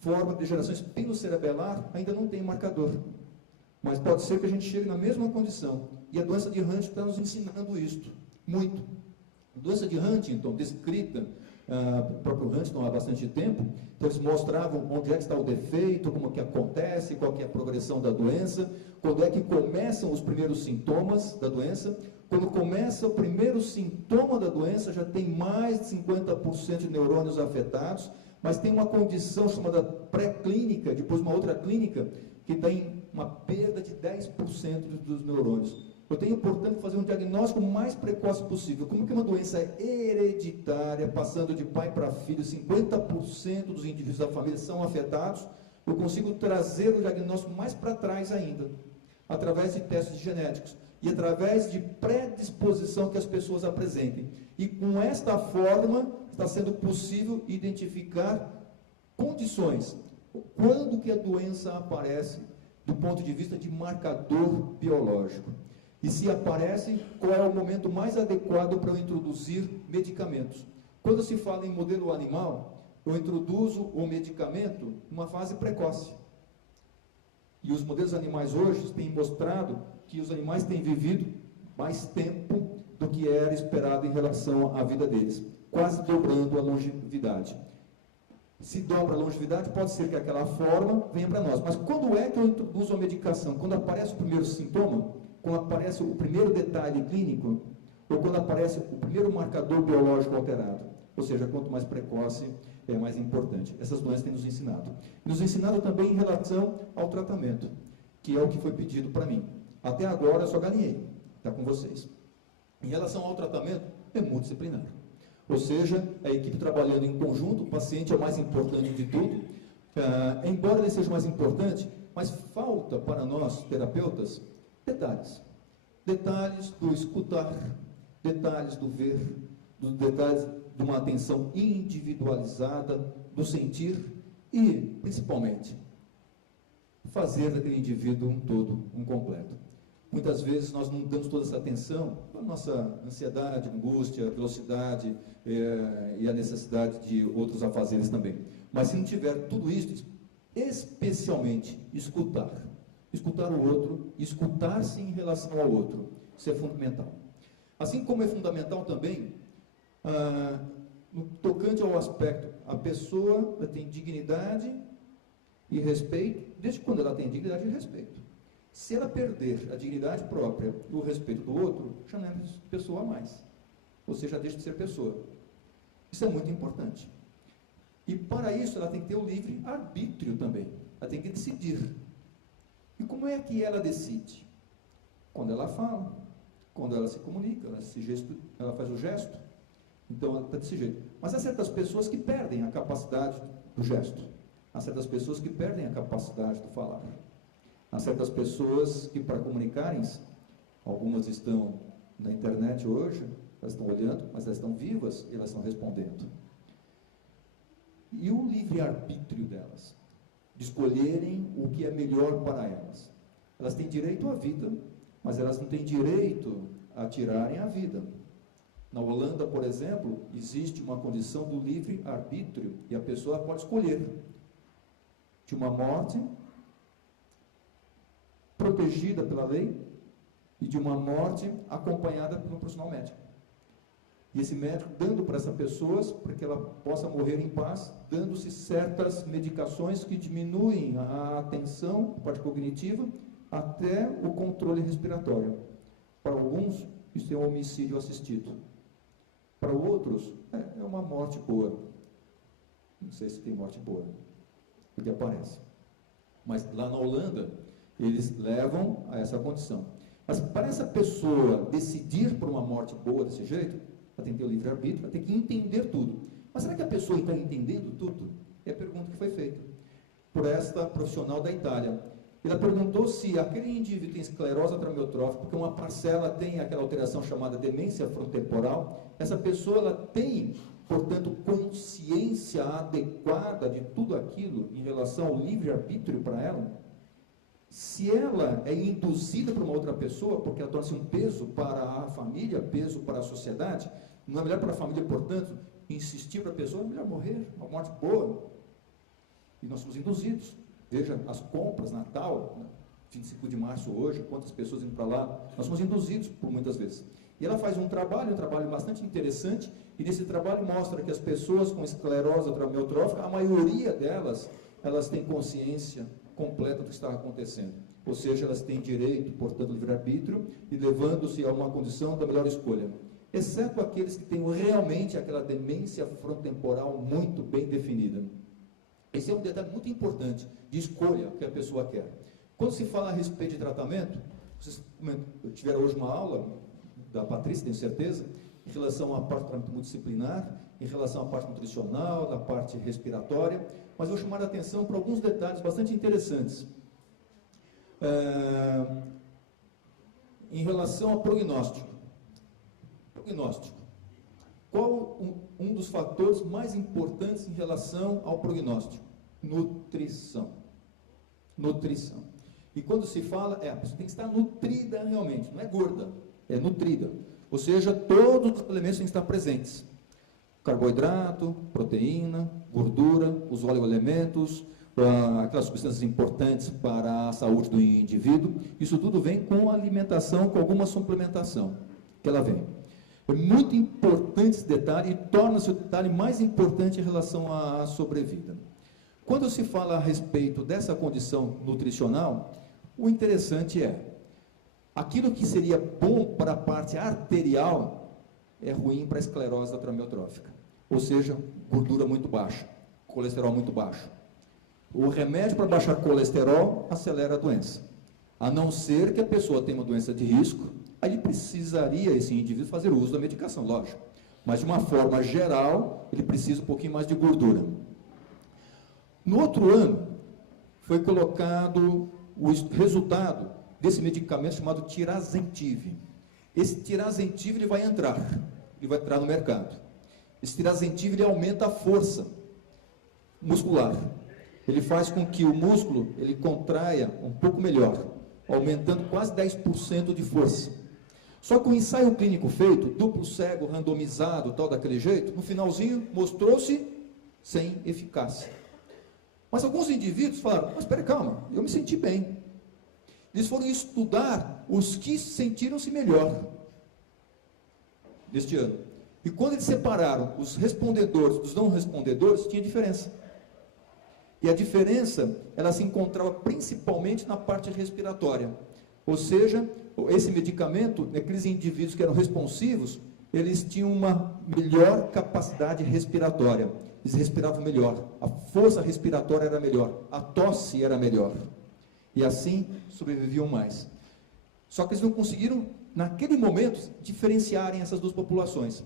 forma de degeneração espinocerebelar ainda não tem marcador, mas pode ser que a gente chegue na mesma condição, e a doença de Huntington está nos ensinando isto, muito. A doença de Huntington, descrita, o próprio Huntington há bastante tempo, então eles mostravam onde é que está o defeito, como que acontece, qual que é a progressão da doença, quando é que começam os primeiros sintomas da doença. Quando começa o primeiro sintoma da doença, já tem mais de 50% de neurônios afetados, mas tem uma condição chamada pré-clínica, depois uma outra clínica, que tem uma perda de 10% dos neurônios. Eu tenho, portanto, que fazer um diagnóstico o mais precoce possível. Como que uma doença é hereditária, passando de pai para filho, 50% dos indivíduos da família são afetados, eu consigo trazer o diagnóstico mais para trás ainda, através de testes genéticos e através de predisposição que as pessoas apresentem. E com esta forma, está sendo possível identificar condições, quando que a doença aparece do ponto de vista de marcador biológico. E se aparece, qual é o momento mais adequado para eu introduzir medicamentos. Quando se fala em modelo animal, eu introduzo o medicamento numa fase precoce. E os modelos animais hoje têm mostrado que os animais têm vivido mais tempo do que era esperado em relação à vida deles, quase dobrando a longevidade. Se dobra a longevidade, pode ser que aquela forma venha para nós. Mas quando é que eu introduzo a medicação? Quando aparece o primeiro sintoma? Quando aparece o primeiro detalhe clínico? Ou quando aparece o primeiro marcador biológico alterado? Ou seja, quanto mais precoce, é mais importante. Essas doenças têm nos ensinado. Nos ensinado também em relação ao tratamento, que é o que foi pedido para mim. Até agora eu só galinhei, está com vocês. Em relação ao tratamento, é multidisciplinar. Ou seja, a equipe trabalhando em conjunto, o paciente é o mais importante de tudo, embora ele seja o mais importante, mas falta para nós, terapeutas, detalhes. Detalhes do escutar, detalhes do ver, detalhes de uma atenção individualizada, do sentir e, principalmente, fazer daquele indivíduo um todo, um completo. Muitas vezes nós não damos toda essa atenção à nossa ansiedade, angústia, velocidade e a necessidade de outros afazeres também. Mas se não tiver tudo isso, especialmente escutar o outro, escutar-se em relação ao outro, isso é fundamental. Assim como é fundamental também, no tocante ao aspecto, a pessoa tem dignidade e respeito, desde quando ela tem dignidade e respeito. Se ela perder a dignidade própria e o respeito do outro, já não é pessoa a mais. Ou seja, deixa de ser pessoa. Isso é muito importante. E para isso ela tem que ter o livre arbítrio também. Ela tem que decidir. E como é que ela decide? Quando ela fala, quando ela se comunica, ela faz o gesto. Então ela está desse jeito. Mas há certas pessoas que perdem a capacidade do gesto. Há certas pessoas que perdem a capacidade do falar. Há certas pessoas que, para comunicarem-se, algumas estão na internet hoje, elas estão olhando, mas elas estão vivas e elas estão respondendo. E o livre-arbítrio delas, de escolherem o que é melhor para elas. Elas têm direito à vida, mas elas não têm direito a tirarem a vida. Na Holanda, por exemplo, existe uma condição do livre-arbítrio e a pessoa pode escolher de uma morte protegida pela lei e de uma morte acompanhada por um profissional médico. E esse médico dando para essa pessoa, para que ela possa morrer em paz, dando-se certas medicações que diminuem a atenção, a parte cognitiva, até o controle respiratório. Para alguns, isso é um homicídio assistido. Para outros, é uma morte boa. Não sei se tem morte boa, porque aparece. Mas lá na Holanda, eles levam a essa condição. Mas para essa pessoa decidir por uma morte boa desse jeito, ela tem que ter o livre-arbítrio, ela tem que entender tudo. Mas será que a pessoa está entendendo tudo? É a pergunta que foi feita por esta profissional da Itália. Ela perguntou se aquele indivíduo tem esclerose atramiotrófica, porque uma parcela tem aquela alteração chamada demência frontotemporal. Essa pessoa ela tem, portanto, consciência adequada de tudo aquilo em relação ao livre-arbítrio para ela? Se ela é induzida por uma outra pessoa, porque ela torna-se um peso para a família, peso para a sociedade, não é melhor para a família, portanto, insistir para a pessoa, é melhor morrer, uma morte boa. E nós somos induzidos. Veja, as compras, Natal, 25 de março hoje, quantas pessoas indo para lá, nós somos induzidos por muitas vezes. E ela faz um trabalho bastante interessante, e nesse trabalho mostra que as pessoas com esclerose atramiotrófica, a maioria delas, elas têm consciência completa do que está acontecendo. Ou seja, elas têm direito, portanto, ao livre-arbítrio e levando-se a uma condição da melhor escolha. Exceto aqueles que têm realmente aquela demência frontotemporal muito bem definida. Esse é um detalhe muito importante de escolha que a pessoa quer. Quando se fala a respeito de tratamento, vocês tiveram hoje uma aula da Patrícia, tenho certeza, em relação à parte do tratamento multidisciplinar, em relação à parte nutricional, da parte respiratória, mas vou chamar a atenção para alguns detalhes bastante interessantes. Em relação ao prognóstico. Qual um dos fatores mais importantes em relação ao prognóstico? Nutrição. E quando se fala, a pessoa tem que estar nutrida realmente, não é gorda, é nutrida. Ou seja, todos os elementos têm que estar presentes. Carboidrato, proteína, gordura, os oleoelementos, aquelas substâncias importantes para a saúde do indivíduo, isso tudo vem com alimentação, com alguma suplementação que ela vem. É muito importante esse detalhe e torna-se o detalhe mais importante em relação à sobrevida. Quando se fala a respeito dessa condição nutricional, o interessante é, aquilo que seria bom para a parte arterial é ruim para a esclerose atramiotrófica. Ou seja, gordura muito baixa, colesterol muito baixo. O remédio para baixar colesterol acelera a doença. A não ser que a pessoa tenha uma doença de risco, aí precisaria esse indivíduo fazer uso da medicação, lógico. Mas, de uma forma geral, ele precisa um pouquinho mais de gordura. No outro ano, foi colocado o resultado desse medicamento chamado Tirazentiv. Esse Tirazentiv ele vai entrar no mercado. Esse Tirazentiv ele aumenta a força muscular. Ele faz com que o músculo ele contraia um pouco melhor, aumentando quase 10% de força. Só que o ensaio clínico feito, duplo cego, randomizado, tal daquele jeito, no finalzinho mostrou-se sem eficácia. Mas alguns indivíduos falaram, mas espera, calma, eu me senti bem. Eles foram estudar os que sentiram-se melhor neste ano. E quando eles separaram os respondedores dos não respondedores, tinha diferença. E a diferença, ela se encontrava principalmente na parte respiratória. Ou seja, esse medicamento, aqueles indivíduos que eram responsivos, eles tinham uma melhor capacidade respiratória. Eles respiravam melhor, a força respiratória era melhor, a tosse era melhor. E assim sobreviviam mais. Só que eles não conseguiram, naquele momento, diferenciarem essas duas populações.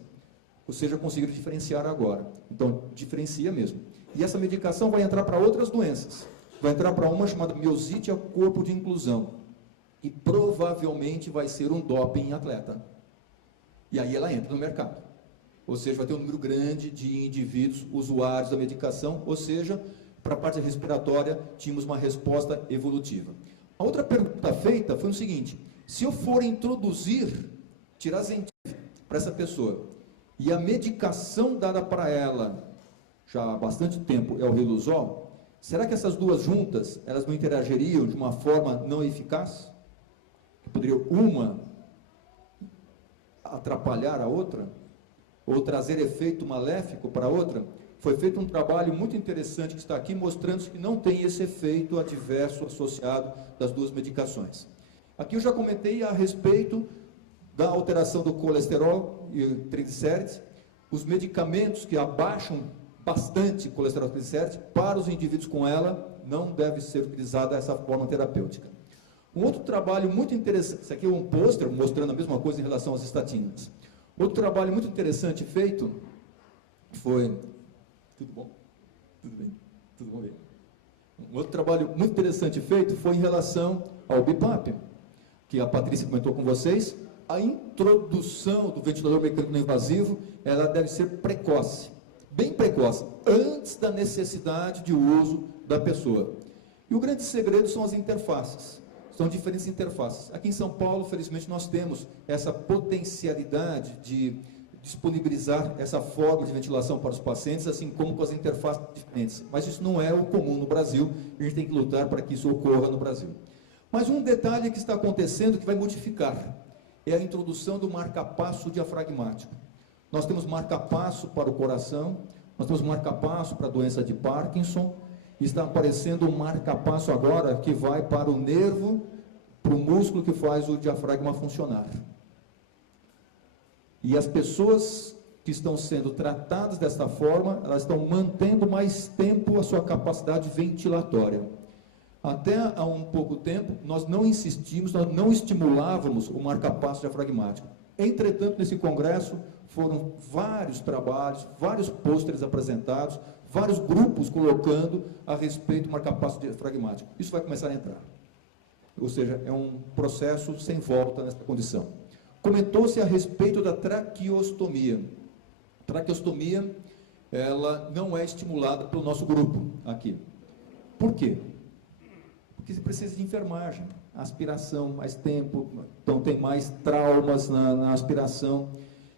Ou seja, conseguiram diferenciar agora. Então, diferencia mesmo. E essa medicação vai entrar para outras doenças. Vai entrar para uma chamada miosite a corpo de inclusão. E provavelmente vai ser um doping em atleta. E aí ela entra no mercado. Ou seja, vai ter um número grande de indivíduos usuários da medicação, ou seja, para a parte respiratória, tínhamos uma resposta evolutiva. A outra pergunta feita foi o seguinte, se eu for introduzir Tirazentiv para essa pessoa, e a medicação dada para ela, já há bastante tempo, é o Riluzol, será que essas duas juntas, elas não interagiriam de uma forma não eficaz? Que poderia uma atrapalhar a outra? Ou trazer efeito maléfico para a outra? Foi feito um trabalho muito interessante que está aqui, mostrando que não tem esse efeito adverso associado das duas medicações. Aqui eu já comentei a respeito da alteração do colesterol e triglicérides, os medicamentos que abaixam bastante colesterol e triglicérides, para os indivíduos com ela, não deve ser utilizada essa forma terapêutica. Um outro trabalho muito interessante, isso aqui é um pôster mostrando a mesma coisa em relação às estatinas. Outro trabalho muito interessante feito foi... Tudo bom? Tudo bem? Tudo bom? Um outro trabalho muito interessante feito foi em relação ao BiPAP, que a Patrícia comentou com vocês. A introdução do ventilador mecânico não invasivo, ela deve ser precoce, bem precoce, antes da necessidade de uso da pessoa. E o grande segredo são as interfaces. São diferentes interfaces. Aqui em São Paulo, felizmente, nós temos essa potencialidade de disponibilizar essa forma de ventilação para os pacientes, assim como com as interfaces diferentes. Mas isso não é o comum no Brasil, e a gente tem que lutar para que isso ocorra no Brasil. Mas um detalhe que está acontecendo que vai modificar é a introdução do marca-passo diafragmático. Nós temos marca-passo para o coração, nós temos marca-passo para a doença de Parkinson, e está aparecendo um marca-passo agora que vai para o nervo, para o músculo que faz o diafragma funcionar. E as pessoas que estão sendo tratadas desta forma, elas estão mantendo mais tempo a sua capacidade ventilatória. Até há um pouco tempo, nós não insistimos, nós não estimulávamos o marca-passo diafragmático. Entretanto, nesse congresso, foram vários trabalhos, vários pôsteres apresentados, vários grupos colocando a respeito do marca-passo diafragmático. Isso vai começar a entrar. Ou seja, é um processo sem volta nessa condição. Comentou-se a respeito da traqueostomia. Traqueostomia, ela não é estimulada pelo nosso grupo aqui. Por quê? Porque você precisa de enfermagem, aspiração, mais tempo, então tem mais traumas na aspiração.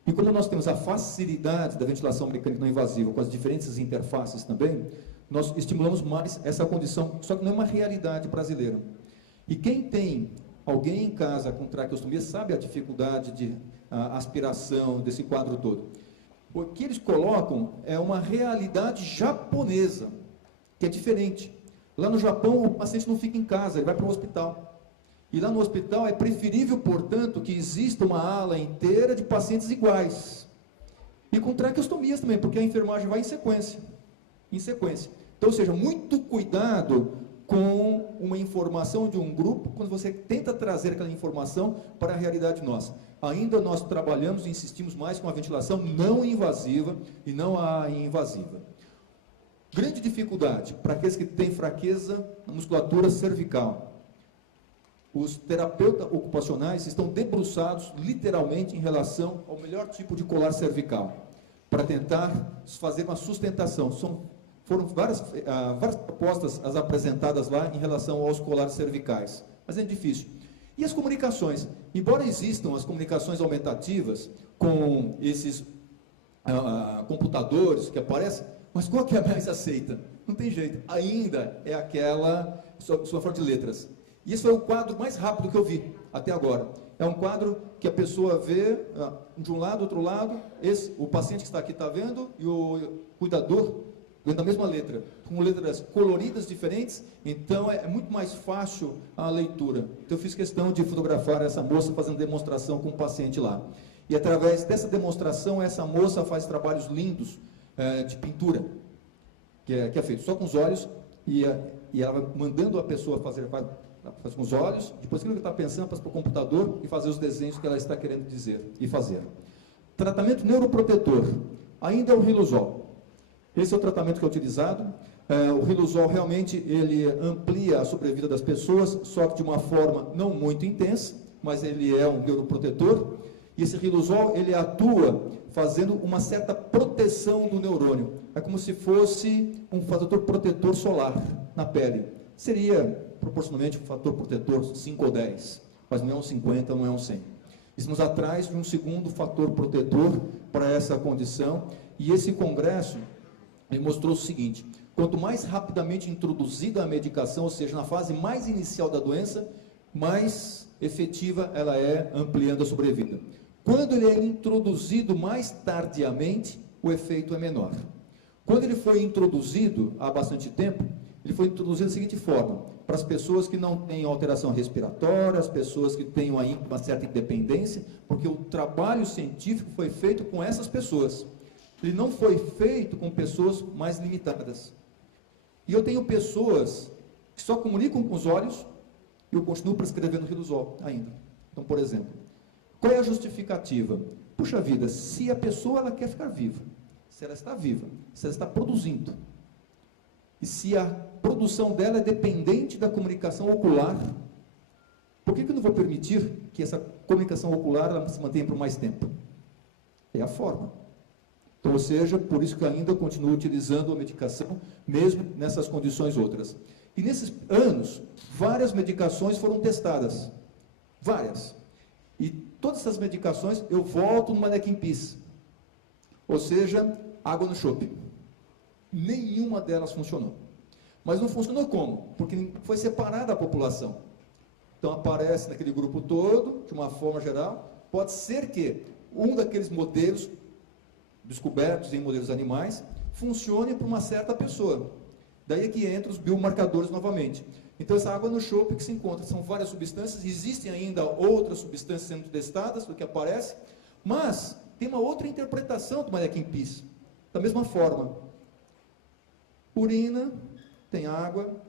E como nós temos a facilidade da ventilação mecânica não invasiva com as diferentes interfaces também, nós estimulamos mais essa condição, só que não é uma realidade brasileira. E quem tem alguém em casa com traqueostomia sabe a dificuldade de aspiração desse quadro todo. O que eles colocam é uma realidade japonesa, que é diferente. Lá no Japão, o paciente não fica em casa, ele vai para o hospital. E lá no hospital é preferível, portanto, que exista uma ala inteira de pacientes iguais. E com traqueostomias também, porque a enfermagem vai em sequência. Em sequência. Então, ou seja, muito cuidado com uma informação de um grupo, quando você tenta trazer aquela informação para a realidade nossa. Ainda nós trabalhamos e insistimos mais com a ventilação não invasiva e não a invasiva. Grande dificuldade para aqueles que têm fraqueza na musculatura cervical. Os terapeutas ocupacionais estão debruçados literalmente em relação ao melhor tipo de colar cervical, para tentar fazer uma sustentação. Foram várias propostas as apresentadas lá em relação aos colares cervicais, mas é difícil. E as comunicações? Embora existam as comunicações aumentativas com esses computadores que aparecem, mas qual que é a mais aceita? Não tem jeito. Ainda é aquela sua forma de letras. E esse foi o quadro mais rápido que eu vi até agora. É um quadro que a pessoa vê de um lado, do outro lado, o paciente que está aqui está vendo e o cuidador vendo a mesma letra, com letras coloridas diferentes, então é muito mais fácil a leitura. Então eu fiz questão de fotografar essa moça fazendo demonstração com o paciente lá. E através dessa demonstração, essa moça faz trabalhos lindos de pintura, que é feito só com os olhos, e ela vai mandando a pessoa faz com os olhos, depois aquilo que está pensando, passa para o computador e fazer os desenhos que ela está querendo dizer e fazer. Tratamento neuroprotetor, ainda é o Riluzol. Esse é o tratamento que é utilizado. O Riluzol realmente ele amplia a sobrevida das pessoas, só que de uma forma não muito intensa, mas ele é um neuroprotetor. E esse Riluzol ele atua fazendo uma certa proteção do neurônio. É como se fosse um fator protetor solar na pele. Seria proporcionalmente um fator protetor 5 ou 10, mas não é um 50, não é um 100. Estamos atrás de um segundo fator protetor para essa condição, e esse congresso ele mostrou o seguinte: quanto mais rapidamente introduzida a medicação, ou seja, na fase mais inicial da doença, mais efetiva ela é, ampliando a sobrevida. Quando ele é introduzido mais tardiamente, o efeito é menor. Quando ele foi introduzido há bastante tempo, ele foi introduzido da seguinte forma: para as pessoas que não têm alteração respiratória, as pessoas que tenham ainda uma certa independência, porque o trabalho científico foi feito com essas pessoas. Ele não foi feito com pessoas mais limitadas. E eu tenho pessoas que só comunicam com os olhos e eu continuo prescrevendo Riluzol ainda. Então, por exemplo, qual é a justificativa? Puxa vida, se a pessoa ela quer ficar viva, se ela está viva, se ela está produzindo, e se a produção dela é dependente da comunicação ocular, por que eu não vou permitir que essa comunicação ocular ela se mantenha por mais tempo? É a forma. Então, ou seja, por isso que eu ainda continuo utilizando a medicação, mesmo nessas condições outras. E nesses anos, várias medicações foram testadas. Várias. E todas essas medicações, eu volto no Manequim Peace. Ou seja, água no chope. Nenhuma delas funcionou. Mas não funcionou como? Porque foi separada a população. Então, aparece naquele grupo todo, de uma forma geral. Pode ser que um daqueles modelos descobertos em modelos animais, funcione para uma certa pessoa. Daí é que entra os biomarcadores novamente. Então, essa água no chope que se encontra, são várias substâncias, existem ainda outras substâncias sendo testadas, do que aparece, mas tem uma outra interpretação do Manequim Peace. Da mesma forma, urina, tem água,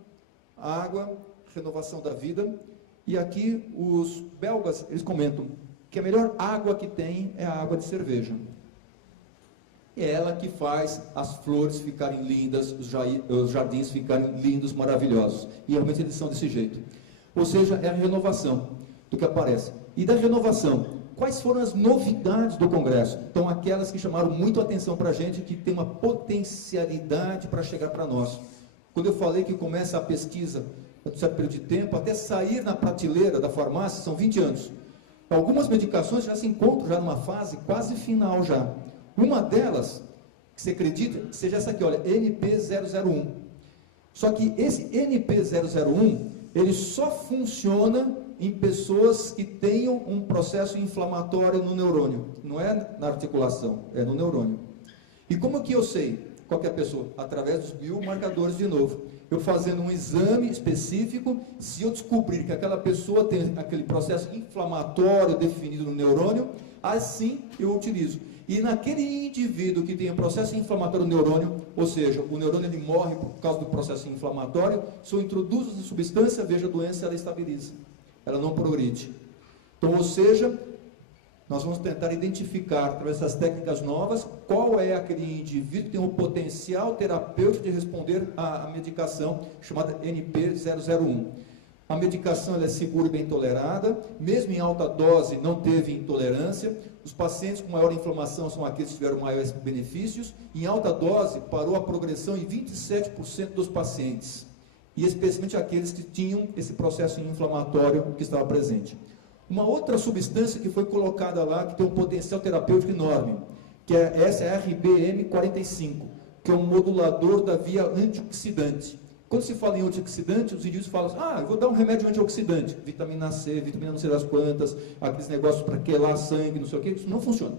renovação da vida, e aqui os belgas, eles comentam que a melhor água que tem é a água de cerveja. É ela que faz as flores ficarem lindas, os jardins ficarem lindos, maravilhosos. E realmente eles são desse jeito. Ou seja, é a renovação do que aparece. E da renovação, quais foram as novidades do Congresso? Então, aquelas que chamaram muito a atenção para a gente, que tem uma potencialidade para chegar para nós. Quando eu falei que começa a pesquisa, um certo período de tempo, até sair na prateleira da farmácia, são 20 anos. Algumas medicações já se encontram já numa fase quase final já. Uma delas, que você acredita, que seja essa aqui, olha, NP001. Só que esse NP001, ele só funciona em pessoas que tenham um processo inflamatório no neurônio. Não é na articulação, é no neurônio. E como que eu sei qual que é a pessoa? Através dos biomarcadores de novo. Eu fazendo um exame específico, se eu descobrir que aquela pessoa tem aquele processo inflamatório definido no neurônio, assim eu utilizo. E naquele indivíduo que tem um processo inflamatório do neurônio, ou seja, o neurônio ele morre por causa do processo inflamatório, se eu introduzo essa substância, veja a doença, ela estabiliza, ela não progride. Então, ou seja, nós vamos tentar identificar, através dessas técnicas novas, qual é aquele indivíduo que tem um potencial terapêutico de responder à medicação chamada NP001. A medicação ela é segura e bem tolerada, mesmo em alta dose não teve intolerância. Os pacientes com maior inflamação são aqueles que tiveram maiores benefícios. Em alta dose parou a progressão em 27% dos pacientes, e especialmente aqueles que tinham esse processo inflamatório que estava presente. Uma outra substância que foi colocada lá, que tem um potencial terapêutico enorme, que é essa RBM45, que é um modulador da via antioxidante. Quando se fala em antioxidante, os indivíduos falam assim, eu vou dar um remédio antioxidante, vitamina C, vitamina não sei das quantas, aqueles negócios para quelar sangue, não sei o que, isso não funciona,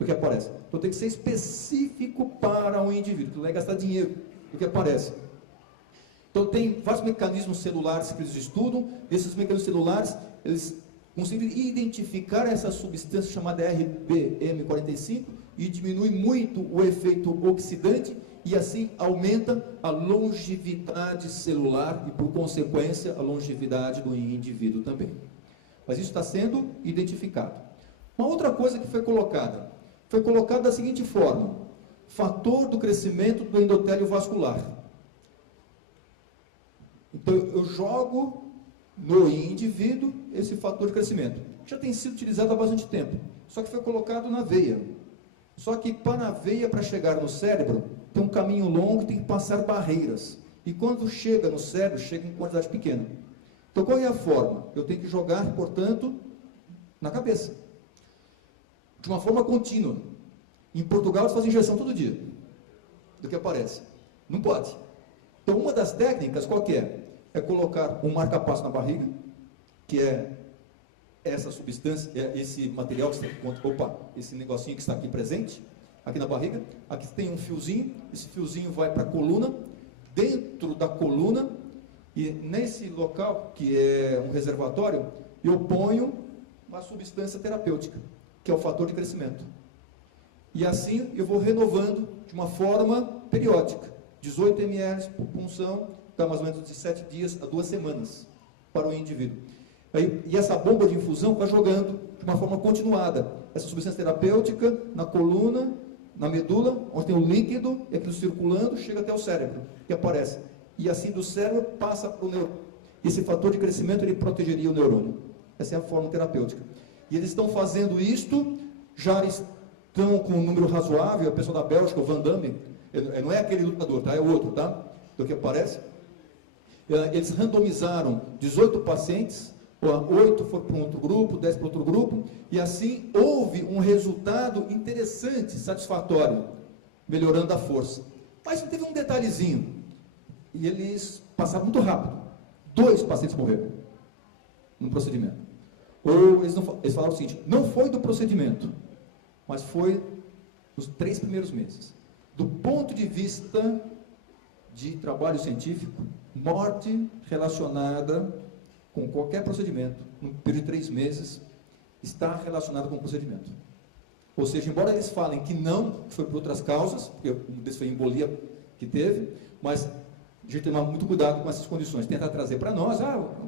o que aparece. Então tem que ser específico para o indivíduo, tu vai gastar dinheiro, o que aparece. Então tem vários mecanismos celulares que eles estudam, esses mecanismos celulares, eles conseguem identificar essa substância chamada RBM45 e diminui muito o efeito oxidante, e assim aumenta a longevidade celular e, por consequência, a longevidade do indivíduo também. Mas isso está sendo identificado. Uma outra coisa que foi colocada da seguinte forma: fator do crescimento do endotélio vascular. Então, eu jogo no indivíduo esse fator de crescimento. Já tem sido utilizado há bastante tempo, só que foi colocado na veia. Só que para a veia, para chegar no cérebro, tem um caminho longo, tem que passar barreiras. E quando chega no cérebro, chega em quantidade pequena. Então, qual é a forma? Eu tenho que jogar, portanto, na cabeça. De uma forma contínua. Em Portugal, eles fazem injeção todo dia. Do que aparece. Não pode. Então, uma das técnicas, qual que é? É colocar um marca-passo na barriga, que é essa substância, esse material, esse negocinho que está aqui presente, aqui na barriga. Aqui tem um fiozinho, esse fiozinho vai para a coluna, dentro da coluna, e nesse local, que é um reservatório, eu ponho uma substância terapêutica, que é o fator de crescimento. E assim eu vou renovando de uma forma periódica, 18 ml por punção, dá mais ou menos de 7 dias a 2 semanas para o indivíduo. E essa bomba de infusão vai jogando de uma forma continuada essa substância terapêutica na coluna, na medula, onde tem o líquido, e aquilo circulando, chega até o cérebro, que aparece. E assim do cérebro passa para o neurônio. Esse fator de crescimento, ele protegeria o neurônio. Essa é a forma terapêutica. E eles estão fazendo isto, já estão com um número razoável, a pessoa da Bélgica, o Van Damme, não é aquele lutador, tá? É o outro, tá? Do que aparece. Eles randomizaram 18 pacientes, 8 foram para um outro grupo, 10 para outro grupo, e assim houve um resultado interessante, satisfatório, melhorando a força. Mas teve um detalhezinho, e eles passaram muito rápido. 2 pacientes morreram no procedimento. Ou eles falaram o seguinte: não foi do procedimento, mas foi nos 3 primeiros meses. Do ponto de vista de trabalho científico, morte relacionada com qualquer procedimento, no período de 3 meses, está relacionado com o procedimento. Ou seja, embora eles falem que não, que foi por outras causas, porque um desses foi a embolia que teve, mas a gente tem que tomar muito cuidado com essas condições. Tentar trazer para nós,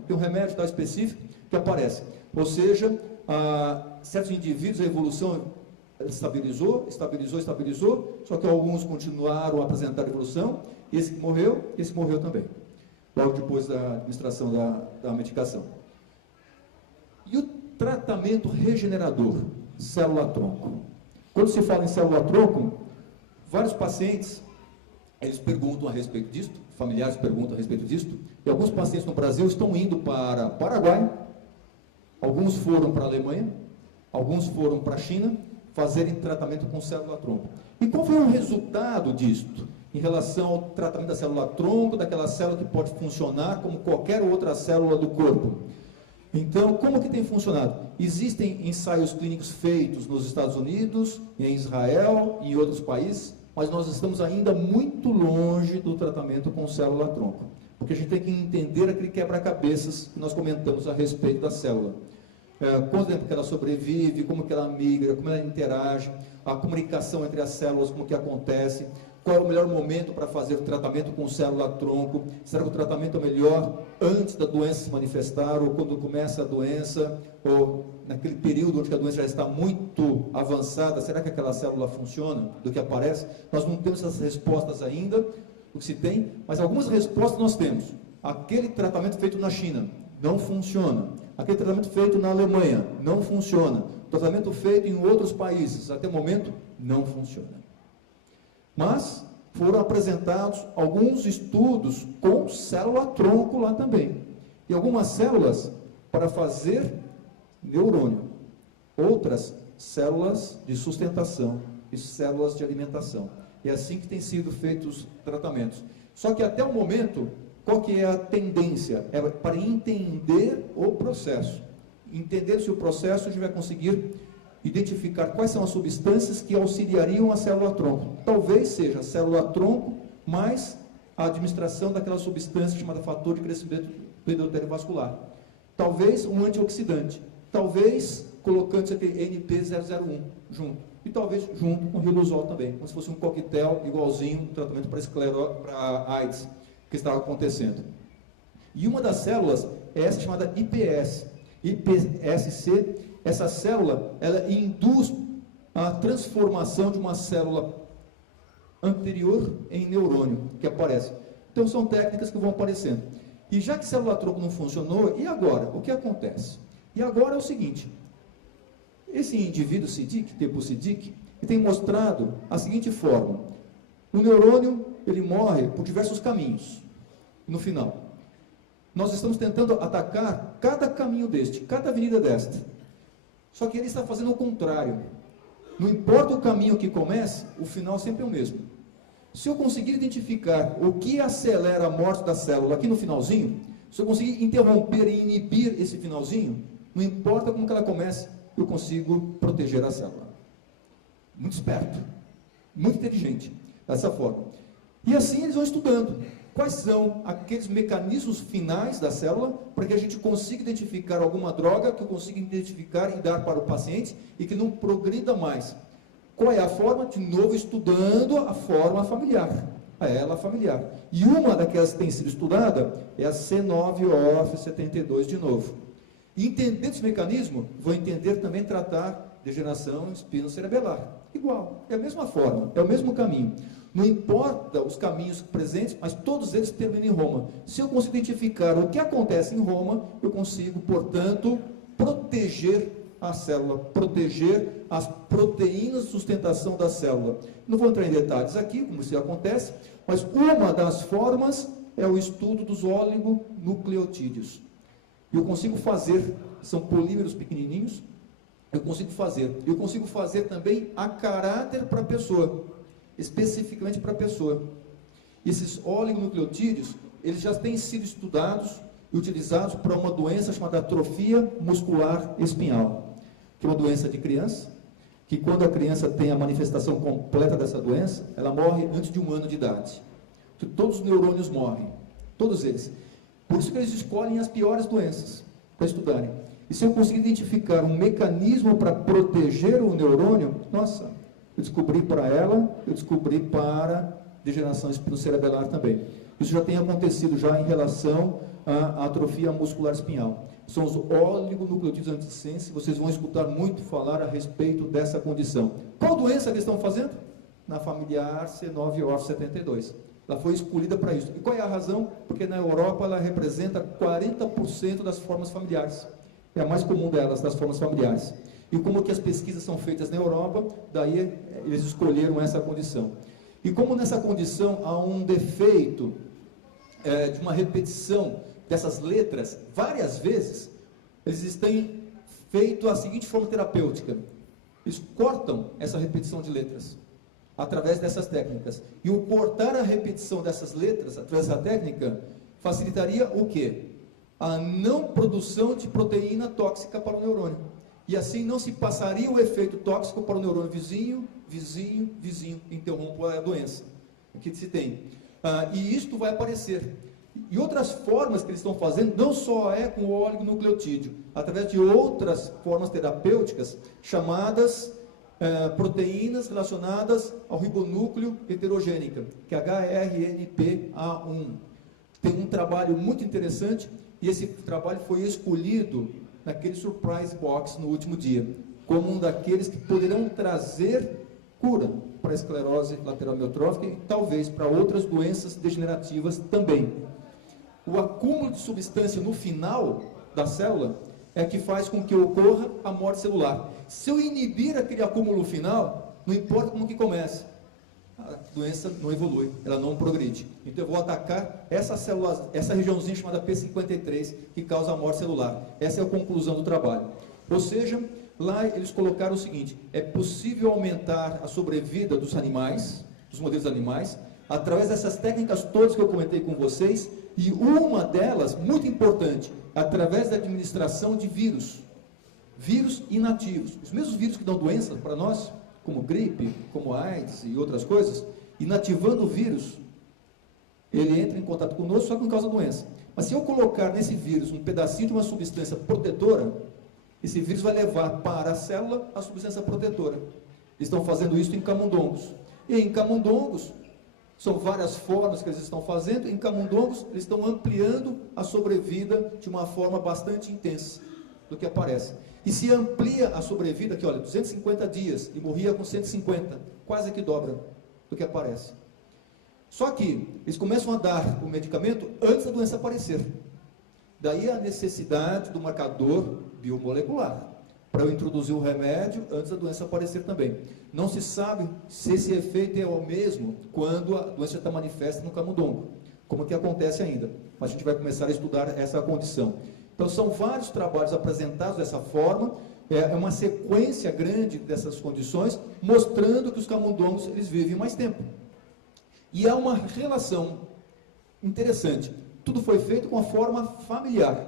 tem um remédio tal específico que aparece. Ou seja, certos indivíduos, a evolução estabilizou, só que alguns continuaram a apresentar evolução, esse morreu também, logo depois da administração da medicação. E o tratamento regenerador, célula-tronco. Quando se fala em célula-tronco, vários pacientes, eles perguntam a respeito disto, familiares perguntam a respeito disto, e alguns pacientes no Brasil estão indo para Paraguai, alguns foram para a Alemanha, alguns foram para a China, fazerem tratamento com célula-tronco. E qual foi o resultado disto? Em relação ao tratamento da célula-tronco, daquela célula que pode funcionar como qualquer outra célula do corpo. Então, como que tem funcionado? Existem ensaios clínicos feitos nos Estados Unidos, em Israel e em outros países, mas nós estamos ainda muito longe do tratamento com célula-tronco. Porque a gente tem que entender aquele quebra-cabeças que nós comentamos a respeito da célula. quanto tempo que ela sobrevive, como que ela migra, como ela interage, a comunicação entre as células, como que acontece, qual é o melhor momento para fazer o tratamento com célula-tronco, será que o tratamento é melhor antes da doença se manifestar, ou quando começa a doença, ou naquele período onde a doença já está muito avançada, será que aquela célula funciona, do que aparece? Nós não temos essas respostas ainda, o que se tem, mas algumas respostas nós temos. Aquele tratamento feito na China não funciona, aquele tratamento feito na Alemanha não funciona, o tratamento feito em outros países, até o momento, não funciona. Mas foram apresentados alguns estudos com célula-tronco lá também. E algumas células para fazer neurônio. Outras células de sustentação e células de alimentação. É assim que têm sido feitos os tratamentos. Só que até o momento, qual que é a tendência? É para entender o processo. Entender se o processo a gente vai conseguir identificar quais são as substâncias que auxiliariam a célula-tronco. Talvez seja a célula-tronco mais a administração daquela substância chamada fator de crescimento do endotélio vascular. Talvez um antioxidante. Talvez colocando esse aqui, NP001 junto. E talvez junto com o riluzol também, como se fosse um coquetel igualzinho no tratamento para AIDS que estava acontecendo. E uma das células é essa chamada IPS. IPSC. Essa célula, ela induz a transformação de uma célula anterior em neurônio, que aparece. Então, são técnicas que vão aparecendo. E já que célula-tronco não funcionou, e agora? O que acontece? E agora é o seguinte, esse indivíduo CIDIC, tipo CIDIC, tem mostrado a seguinte forma. O neurônio, ele morre por diversos caminhos, no final. Nós estamos tentando atacar cada caminho deste, cada avenida desta. Só que ele está fazendo o contrário. Não importa o caminho que comece, o final sempre é o mesmo. Se eu conseguir identificar o que acelera a morte da célula aqui no finalzinho, se eu conseguir interromper e inibir esse finalzinho, não importa como que ela comece, eu consigo proteger a célula. Muito esperto, muito inteligente, dessa forma. E assim eles vão estudando quais são aqueles mecanismos finais da célula para que a gente consiga identificar alguma droga que eu consiga identificar e dar para o paciente e que não progrida mais. Qual é a forma? De novo, estudando a forma familiar, ela familiar. E uma daquelas que tem sido estudada é a C9orf72 de novo. E entendendo esse mecanismo, vou entender também tratar degeneração espinocerebelar. Igual, é a mesma forma, é o mesmo caminho. Não importa os caminhos presentes, mas todos eles terminam em Roma. Se eu consigo identificar o que acontece em Roma, eu consigo, portanto, proteger a célula, proteger as proteínas de sustentação da célula. Não vou entrar em detalhes aqui, como isso acontece, mas uma das formas é o estudo dos oligonucleotídeos. Eu consigo fazer, são polímeros pequenininhos, eu consigo fazer também a caráter para a pessoa, especificamente para a pessoa. Esses oligonucleotídeos, eles já têm sido estudados e utilizados para uma doença chamada atrofia muscular espinhal, que é uma doença de criança, que quando a criança tem a manifestação completa dessa doença, ela morre antes de 1 ano de idade. Todos os neurônios morrem, todos eles. Por isso que eles escolhem as piores doenças para estudarem. E se eu conseguir identificar um mecanismo para proteger o neurônio, nossa, eu descobri para ela, eu descobri para degeneração espinocerebelar também. Isso já tem acontecido já em relação à atrofia muscular espinhal. São os oligonucleotídeos antissense, vocês vão escutar muito falar a respeito dessa condição. Qual doença que estão fazendo? Na familiar C9orf72. Ela foi escolhida para isso. E qual é a razão? Porque na Europa ela representa 40% das formas familiares. É a mais comum delas, das formas familiares. E como que as pesquisas são feitas na Europa, daí eles escolheram essa condição. E como nessa condição há um defeito de uma repetição dessas letras várias vezes, eles têm feito a seguinte forma terapêutica. Eles cortam essa repetição de letras através dessas técnicas. E o cortar a repetição dessas letras através dessa técnica facilitaria o quê? A não produção de proteína tóxica para o neurônio. E assim não se passaria o efeito tóxico para o neurônio vizinho, interrompe a doença que se tem. E isto vai aparecer. E outras formas que eles estão fazendo, não só é com o oligonucleotídeo, através de outras formas terapêuticas, chamadas proteínas relacionadas ao ribonúcleo heterogênica, que é HRNPA1. Tem um trabalho muito interessante, e esse trabalho foi escolhido naquele Surprise Box no último dia, como um daqueles que poderão trazer cura para a esclerose lateral amiotrófica e talvez para outras doenças degenerativas também. O acúmulo de substância no final da célula é que faz com que ocorra a morte celular. Se eu inibir aquele acúmulo final, não importa como que comece, a doença não evolui, ela não progride. Então eu vou atacar essa célula, essa regiãozinha chamada P53, que causa a morte celular. Essa é a conclusão do trabalho. Ou seja, lá eles colocaram o seguinte: é possível aumentar a sobrevida dos animais, dos modelos animais, através dessas técnicas todas que eu comentei com vocês, e uma delas, muito importante, através da administração de vírus inativos. Os mesmos vírus que dão doenças para nós, como gripe, como AIDS e outras coisas, inativando o vírus, ele entra em contato conosco, só que não causa doença. Mas se eu colocar nesse vírus um pedacinho de uma substância protetora, esse vírus vai levar para a célula a substância protetora. Eles estão fazendo isso em camundongos. E em camundongos, são várias formas que eles estão fazendo. Em camundongos, eles estão ampliando a sobrevida de uma forma bastante intensa do que aparece. E se amplia a sobrevida, aqui olha, 250 dias, e morria com 150, quase que dobra do que aparece. Só que eles começam a dar o medicamento antes da doença aparecer. Daí a necessidade do marcador biomolecular, para eu introduzir o remédio antes da doença aparecer também. Não se sabe se esse efeito é o mesmo quando a doença está manifesta no camundongo, como que acontece ainda. Mas a gente vai começar a estudar essa condição. Então são vários trabalhos apresentados dessa forma, é uma sequência grande dessas condições, mostrando que os camundongos eles vivem mais tempo. E há uma relação interessante. Tudo foi feito com a forma familiar.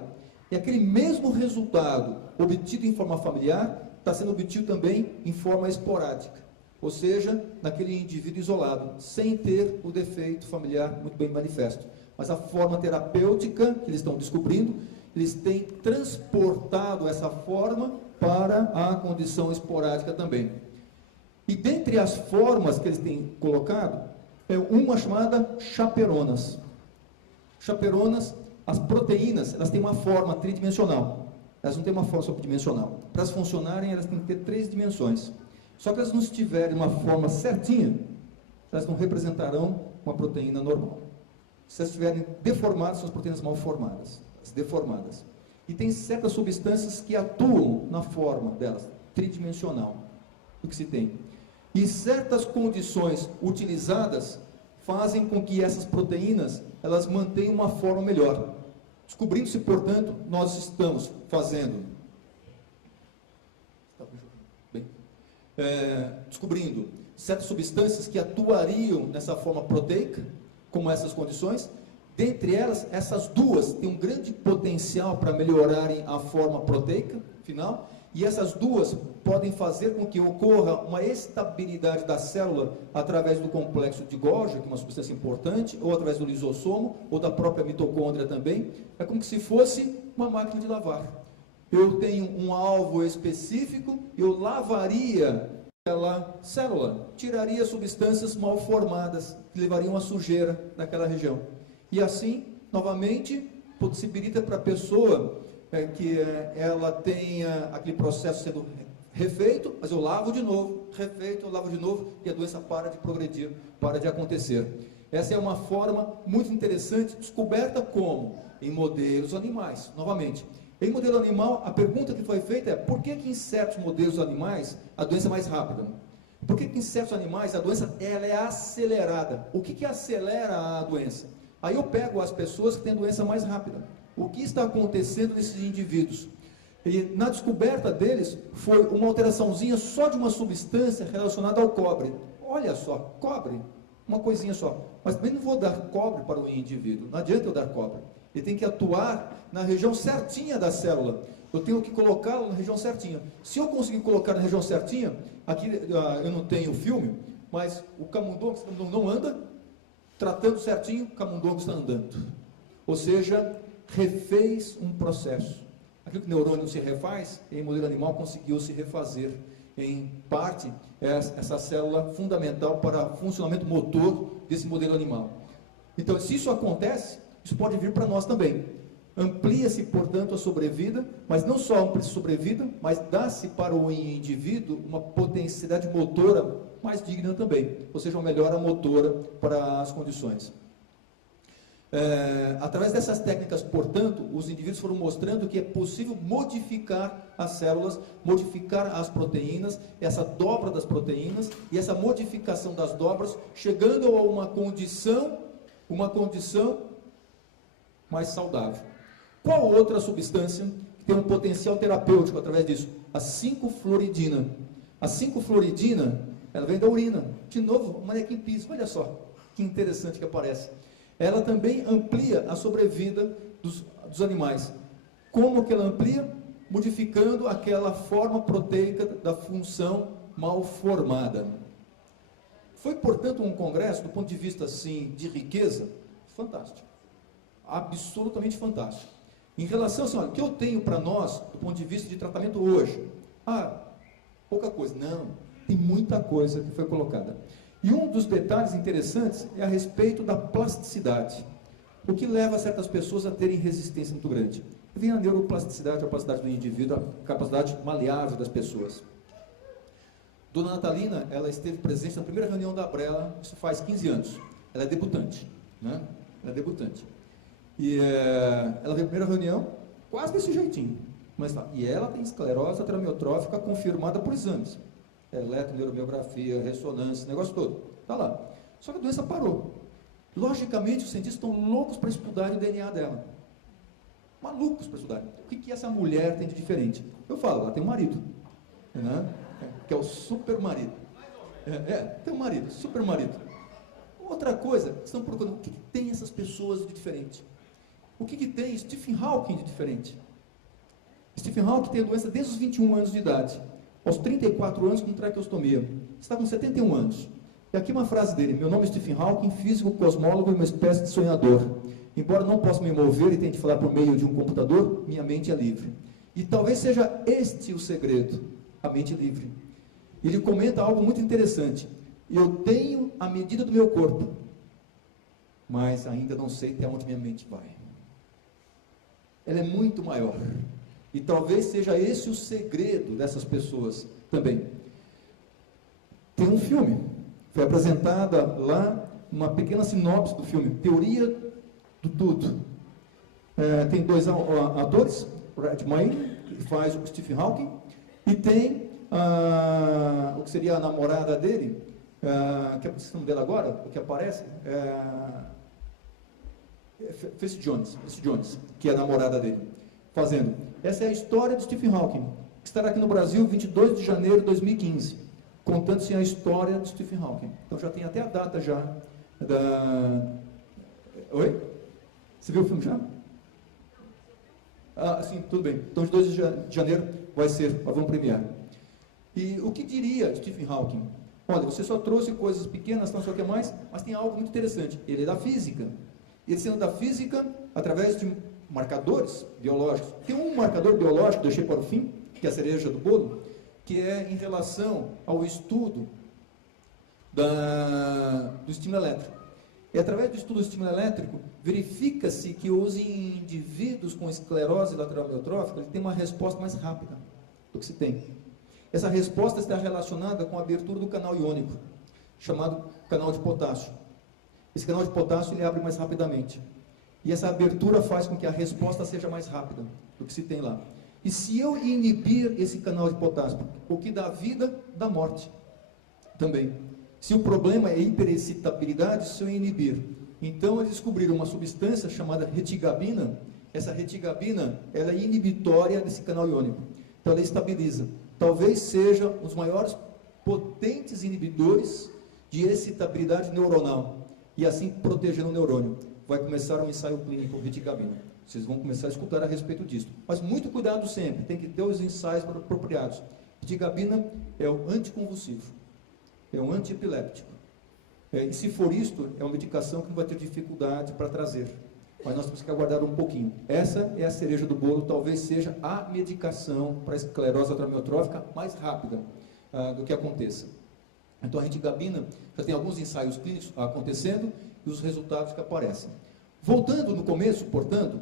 E aquele mesmo resultado obtido em forma familiar está sendo obtido também em forma esporádica. Ou seja, naquele indivíduo isolado, sem ter o defeito familiar muito bem manifesto. Mas a forma terapêutica que eles estão descobrindo, eles têm transportado essa forma para a condição esporádica também. E dentre as formas que eles têm colocado, é uma chamada chaperonas. Chaperonas, as proteínas, elas têm uma forma tridimensional. Elas não têm uma forma subdimensional. Para elas funcionarem, elas têm que ter 3 dimensões. Só que elas não estiverem uma forma certinha, elas não representarão uma proteína normal. Se elas estiverem deformadas, são as proteínas mal formadas, as deformadas. E tem certas substâncias que atuam na forma delas, tridimensional, do que se tem. E certas condições utilizadas fazem com que essas proteínas, elas mantenham uma forma melhor. Descobrindo-se, portanto, nós estamos fazendo, descobrindo certas substâncias que atuariam nessa forma proteica, como essas condições. Dentre elas, essas duas têm um grande potencial para melhorarem a forma proteica final, e essas duas podem fazer com que ocorra uma estabilidade da célula através do complexo de Golgi, que é uma substância importante, ou através do lisossomo, ou da própria mitocôndria também. É como se fosse uma máquina de lavar. Eu tenho um alvo específico, eu lavaria aquela célula, tiraria substâncias mal formadas, que levariam a sujeira naquela região. E assim, novamente, possibilita para a pessoa que ela tenha aquele processo sendo refeito, mas eu lavo de novo, refeito, eu lavo de novo, e a doença para de progredir, para de acontecer. Essa é uma forma muito interessante, descoberta como? Em modelos animais, novamente. Em modelo animal, a pergunta que foi feita é: por que em certos modelos animais a doença é mais rápida? Por que em certos animais a doença ela é acelerada? O que acelera a doença? Aí eu pego as pessoas que têm doença mais rápida. O que está acontecendo nesses indivíduos? E na descoberta deles, foi uma alteraçãozinha só de uma substância relacionada ao cobre. Olha só, cobre, uma coisinha só. Mas também não vou dar cobre para o indivíduo, não adianta eu dar cobre. Ele tem que atuar na região certinha da célula. Eu tenho que colocá-lo na região certinha. Se eu conseguir colocar na região certinha, aqui eu não tenho filme, mas o camundongo não anda, tratando certinho, o camundongo está andando. Ou seja, refez um processo. Aquilo que o neurônio se refaz, em modelo animal conseguiu se refazer. Em parte, essa célula fundamental para o funcionamento motor desse modelo animal. Então, se isso acontece, isso pode vir para nós também. Amplia-se, portanto, a sobrevida, mas não só amplia-se a sobrevida, mas dá-se para o indivíduo uma potencialidade motora mais digna também, ou seja, uma melhora motora para as condições. Através dessas técnicas, portanto, os indivíduos foram mostrando que é possível modificar as células, modificar as proteínas, essa dobra das proteínas e essa modificação das dobras, chegando a uma condição mais saudável. Qual outra substância que tem um potencial terapêutico através disso? A 5-fluoridina. A 5-fluoridina, ela vem da urina. De novo, o manequim piso, olha só que interessante que aparece. Ela também amplia a sobrevida dos animais. Como que ela amplia? Modificando aquela forma proteica da função mal formada. Foi, portanto, um congresso, do ponto de vista, assim, de riqueza, fantástico. Absolutamente fantástico. Em relação, assim, olha, o que eu tenho para nós, do ponto de vista de tratamento hoje? Pouca coisa. Não, tem muita coisa que foi colocada. E um dos detalhes interessantes é a respeito da plasticidade, o que leva certas pessoas a terem resistência muito grande. Vem a neuroplasticidade, a capacidade do indivíduo, a capacidade maleável das pessoas. Dona Natalina, ela esteve presente na primeira reunião da Brela, isso faz 15 anos. Ela é debutante, né? Ela é debutante. E ela veio à primeira reunião, quase desse jeitinho. E ela tem esclerose atramiotrófica confirmada por exames. Eletroneuromiografia, ressonância, negócio todo. Está lá. Só que a doença parou. Logicamente, os cientistas estão loucos para estudar o DNA dela. Malucos para estudar. O que essa mulher tem de diferente? Eu falo, ela tem um marido, né? Que é o super marido. Tem um marido, super marido. Outra coisa, estão procurando, o que tem essas pessoas de diferente? O que tem Stephen Hawking de diferente? Stephen Hawking tem a doença desde os 21 anos de idade. Aos 34 anos com traqueostomia. Está com 71 anos. E aqui uma frase dele: meu nome é Stephen Hawking, físico, cosmólogo e uma espécie de sonhador. Embora não possa me mover e tente falar por meio de um computador, minha mente é livre. E talvez seja este o segredo, a mente livre. Ele comenta algo muito interessante. Eu tenho a medida do meu corpo, mas ainda não sei até onde minha mente vai. Ela é muito maior. E talvez seja esse o segredo dessas pessoas também. Tem um filme, foi apresentada lá uma pequena sinopse do filme, Teoria do Tudo. Tem dois atores, Redmayne, que faz o Stephen Hawking, e tem o que seria a namorada dele, que é o nome dela agora, o que aparece, Felicity Jones, que é a namorada dele, fazendo. Essa é a história de Stephen Hawking, que estará aqui no Brasil 22 de janeiro de 2015, contando-se a história de Stephen Hawking. Então já tem até a data já da... Oi? Você viu o filme já? Sim, tudo bem. Então, de 2 de janeiro vai ser, nós vamos premiar. E o que diria Stephen Hawking? Olha, você só trouxe coisas pequenas, não sei o que mais, mas tem algo muito interessante. Ele é da física. Ele sendo da física, através de marcadores biológicos. Tem um marcador biológico, deixei para o fim, que é a cereja do bolo, que é em relação ao estudo do estímulo elétrico. E através do estudo do estímulo elétrico, verifica-se que os indivíduos com esclerose lateral amiotrófica têm uma resposta mais rápida do que se tem. Essa resposta está relacionada com a abertura do canal iônico, chamado canal de potássio. Esse canal de potássio ele abre mais rapidamente. E essa abertura faz com que a resposta seja mais rápida do que se tem lá. E se eu inibir esse canal de potássio, o que dá vida, dá morte também. Se o problema é hiperexcitabilidade, se eu inibir. Então, eles descobriram uma substância chamada retigabina. Essa retigabina, ela é inibitória desse canal iônico. Então, ela estabiliza. Talvez seja um dos maiores potentes inibidores de excitabilidade neuronal. E assim, protegendo o neurônio. Vai começar um ensaio clínico com retigabina. Vocês vão começar a escutar a respeito disso. Mas muito cuidado sempre. Tem que ter os ensaios apropriados. Retigabina é o anticonvulsivo. É um antiepiléptico. E se for isto, é uma medicação que não vai ter dificuldade para trazer. mas nós temos que aguardar um pouquinho. Essa é a cereja do bolo, talvez seja a medicação para a esclerose lateral amiotrófica mais rápida do que aconteça. Então a retigabina já tem alguns ensaios clínicos acontecendo e os resultados que aparecem. Voltando no começo, portanto,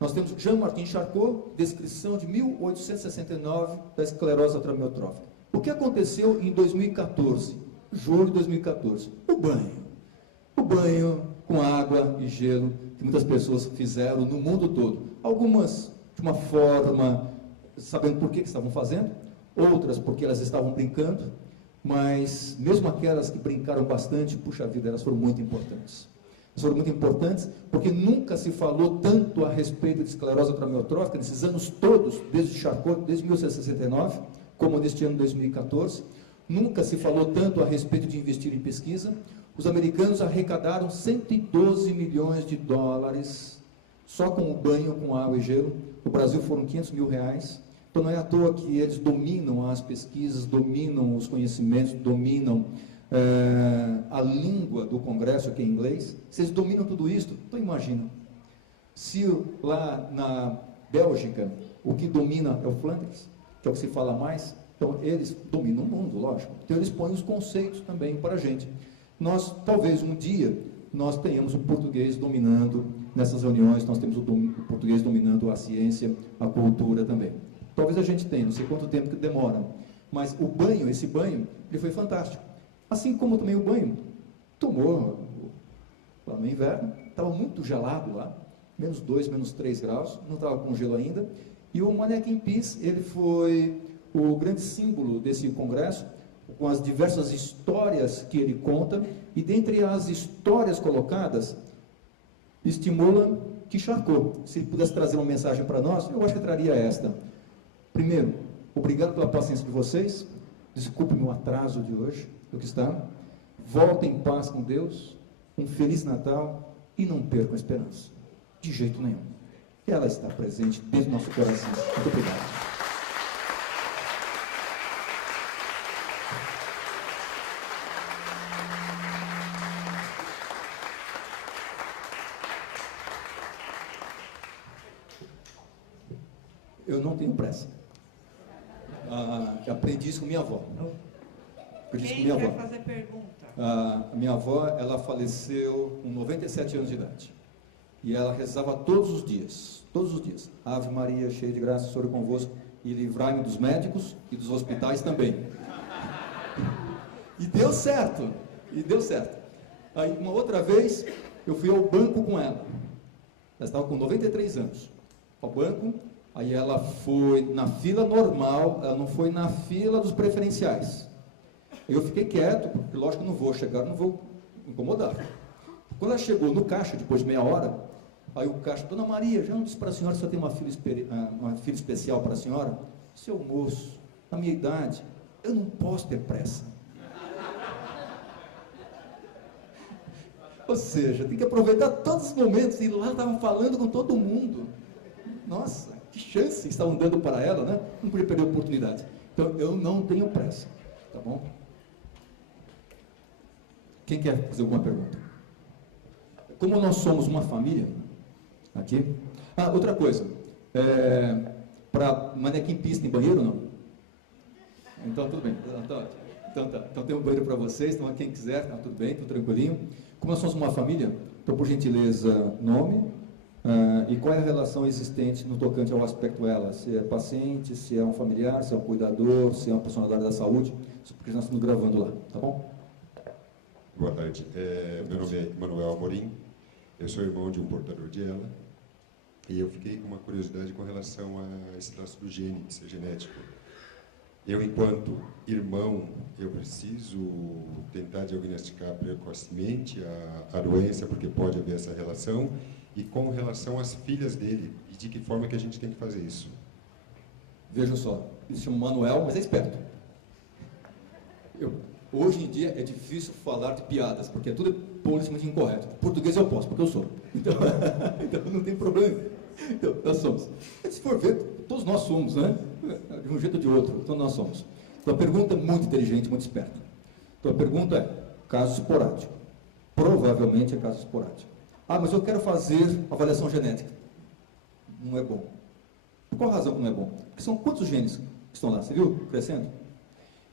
nós temos Jean-Martin Charcot, descrição de 1869 da esclerose lateral amiotrófica. O que aconteceu em 2014, julho de 2014? O banho com água e gelo que muitas pessoas fizeram no mundo todo. Algumas de uma forma, sabendo por que estavam fazendo, outras porque elas estavam brincando, mas mesmo aquelas que brincaram bastante, puxa vida, elas foram muito importantes. Elas foram muito importantes porque nunca se falou tanto a respeito de esclerose lateral amiotrófica nesses anos todos, desde Charcot, desde 1869, como neste ano de 2014. Nunca se falou tanto a respeito de investir em pesquisa. Os americanos arrecadaram 112 milhões de dólares só com o banho com água e gelo. No Brasil foram 500 mil reais. Então não é à toa que eles dominam as pesquisas, dominam os conhecimentos, dominam a língua do Congresso, que é inglês. Se eles dominam tudo isso, então imagina, se lá na Bélgica o que domina é o Flandres, que é o que se fala mais, então eles dominam o mundo, lógico. Então eles põem os conceitos também para a gente. Nós, talvez um dia, nós tenhamos o português dominando nessas reuniões, nós temos o português dominando a ciência, a cultura também. Talvez a gente tenha, não sei quanto tempo que demora, mas o banho, esse banho, ele foi fantástico. Assim como também o banho tomou lá no inverno, estava muito gelado lá, menos 2, menos 3 graus, não estava com gelo ainda, e o Mannequin Peace, ele foi o grande símbolo desse congresso, com as diversas histórias que ele conta, e dentre as histórias colocadas, estimula que Charcot, se ele pudesse trazer uma mensagem para nós, eu acho que traria esta. Primeiro, obrigado pela paciência de vocês, desculpe meu atraso de hoje, do que está, voltem em paz com Deus, um Feliz Natal, e não percam a esperança, de jeito nenhum. Ela está presente dentro do nosso coração. Muito obrigado. Eu não tenho pressa. Aprendi isso com minha avó. Quem quer fazer pergunta? A minha avó, ela faleceu com 97 anos de idade. E ela rezava todos os dias. Ave Maria, cheia de graça, o Senhor é convosco, e livrai-me dos médicos e dos hospitais também. E deu certo. Aí, uma outra vez, eu fui ao banco com ela. Ela estava com 93 anos. Ao banco. Aí ela foi na fila normal, ela não foi na fila dos preferenciais. Eu fiquei quieto, porque lógico que não vou chegar, não vou incomodar. Quando ela chegou no caixa, depois de meia hora, aí o caixa, Dona Maria, já não disse para a senhora se eu tenho uma fila especial para a senhora? Seu moço, na minha idade, eu não posso ter pressa. Ou seja, tem que aproveitar todos os momentos, e lá estavam falando com todo mundo. Nossa, que chance estavam dando para ela, né? Não podia perder a oportunidade. Então, eu não tenho pressa, tá bom? Quem quer fazer alguma pergunta? Como nós somos uma família, aqui... outra coisa, para Mannequin Peace tem banheiro ou não? Então, tudo bem. Então tem um banheiro para vocês, então quem quiser, tá tudo bem, tudo tranquilinho. Como nós somos uma família, então, por gentileza, nome... e qual é a relação existente no tocante ao aspecto ela? Se é paciente, se é um familiar, se é um cuidador, se é uma personalidade da saúde, isso porque nós estamos gravando lá, tá bom? Boa tarde, meu nome é Manuel Amorim, eu sou irmão de um portador de ela, e eu fiquei com uma curiosidade com relação a esse traço do gene, que é genético. Eu, enquanto irmão, eu preciso tentar diagnosticar precocemente a doença, porque pode haver essa relação, e com relação às filhas dele, e de que forma que a gente tem que fazer isso. Vejam só, ele se chama Manuel, mas é esperto. Hoje em dia é difícil falar de piadas, porque tudo é politicamente incorreto. Português eu posso, porque eu sou. Então não tem problema. Então, nós somos. Se for ver, todos nós somos, né? De um jeito ou de outro, todos nós somos. Então a pergunta é muito inteligente, muito esperta. Então a pergunta é, caso esporádico. Provavelmente é caso esporádico. Ah, mas eu quero fazer avaliação genética. Não é bom. Por qual razão que não é bom? Porque são quantos genes que estão lá? Você viu? Crescendo.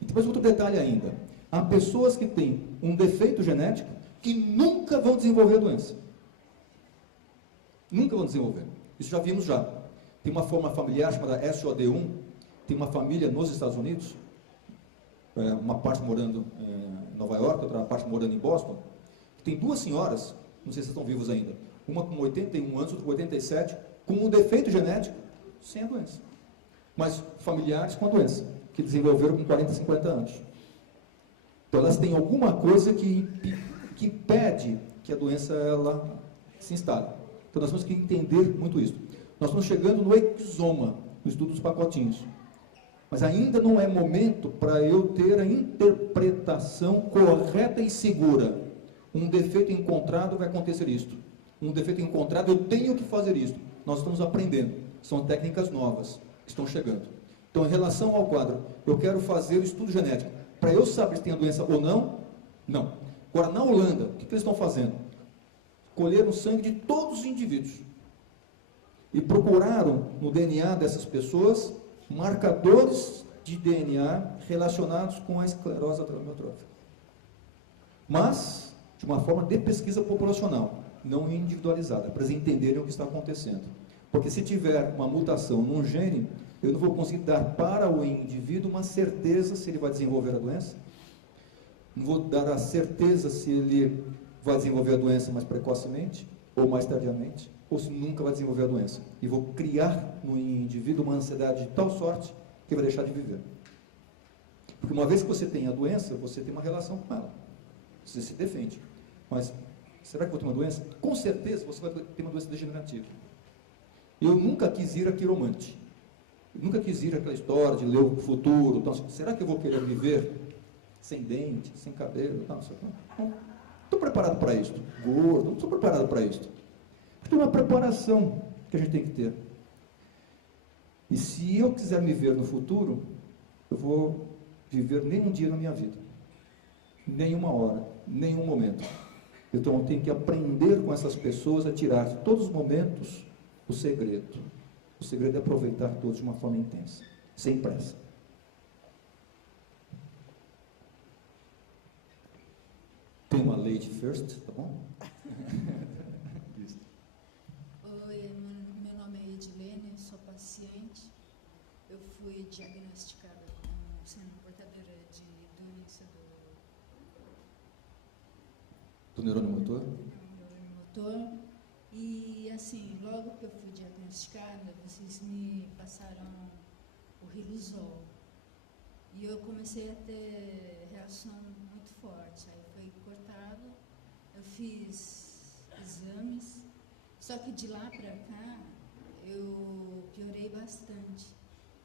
E depois outro detalhe ainda. Há pessoas que têm um defeito genético que nunca vão desenvolver a doença. Nunca vão desenvolver. Isso já vimos já. Tem uma forma familiar chamada SOD1. Tem uma família nos Estados Unidos, uma parte morando em Nova York, outra parte morando em Boston. Tem duas senhoras, não sei se estão vivos ainda, uma com 81 anos, outra com 87, com um defeito genético, sem a doença. Mas familiares com a doença, que desenvolveram com 40, 50 anos. Então elas têm alguma coisa que impede que a doença ela se instale. Então nós temos que entender muito isso. Nós estamos chegando no exoma, no estudo dos pacotinhos. Mas ainda não é momento para eu ter a interpretação correta e segura. Um defeito encontrado vai acontecer isto. Um defeito encontrado, eu tenho que fazer isto. Nós estamos aprendendo. São técnicas novas que estão chegando. Então, em relação ao quadro, eu quero fazer o estudo genético. Para eu saber se tem a doença ou não, não. Agora, na Holanda, o que eles estão fazendo? Colheram o sangue de todos os indivíduos. E procuraram no DNA dessas pessoas marcadores de DNA relacionados com a esclerose lateral amiotrófica. Mas, de uma forma de pesquisa populacional, não individualizada, para eles entenderem o que está acontecendo. Porque se tiver uma mutação num gene, eu não vou conseguir dar para o indivíduo uma certeza se ele vai desenvolver a doença. Não vou dar a certeza se ele vai desenvolver a doença mais precocemente ou mais tardiamente, ou se nunca vai desenvolver a doença. E vou criar no indivíduo uma ansiedade de tal sorte que vai deixar de viver. Porque uma vez que você tem a doença, você tem uma relação com ela. Você se defende. Mas, será que eu vou ter uma doença? Com certeza você vai ter uma doença degenerativa. Eu nunca quis ir a quiromante. Eu nunca quis ir aquela história de ler o futuro. Então, será que eu vou querer viver sem dente, sem cabelo? Não estou preparado para isso. Gordo, não estou preparado para isso. Tem uma preparação que a gente tem que ter. E se eu quiser me ver no futuro, eu vou viver nem um dia na minha vida. Nem uma hora, nem um momento. Então eu tenho que aprender com essas pessoas a tirar de todos os momentos o segredo. O segredo é aproveitar todos de uma forma intensa, sem pressa. Tem uma lady first, tá bom? Oi, meu nome é Edilene, sou paciente. Eu fui diagnosticada como sendo portadora de doença Do neurônio motor? neurônio motor. E assim, logo que eu fui diagnosticada, vocês me passaram o Riluzol. E eu comecei a ter reação muito forte. Aí foi cortado, eu fiz exames. Só que de lá para cá, eu piorei bastante.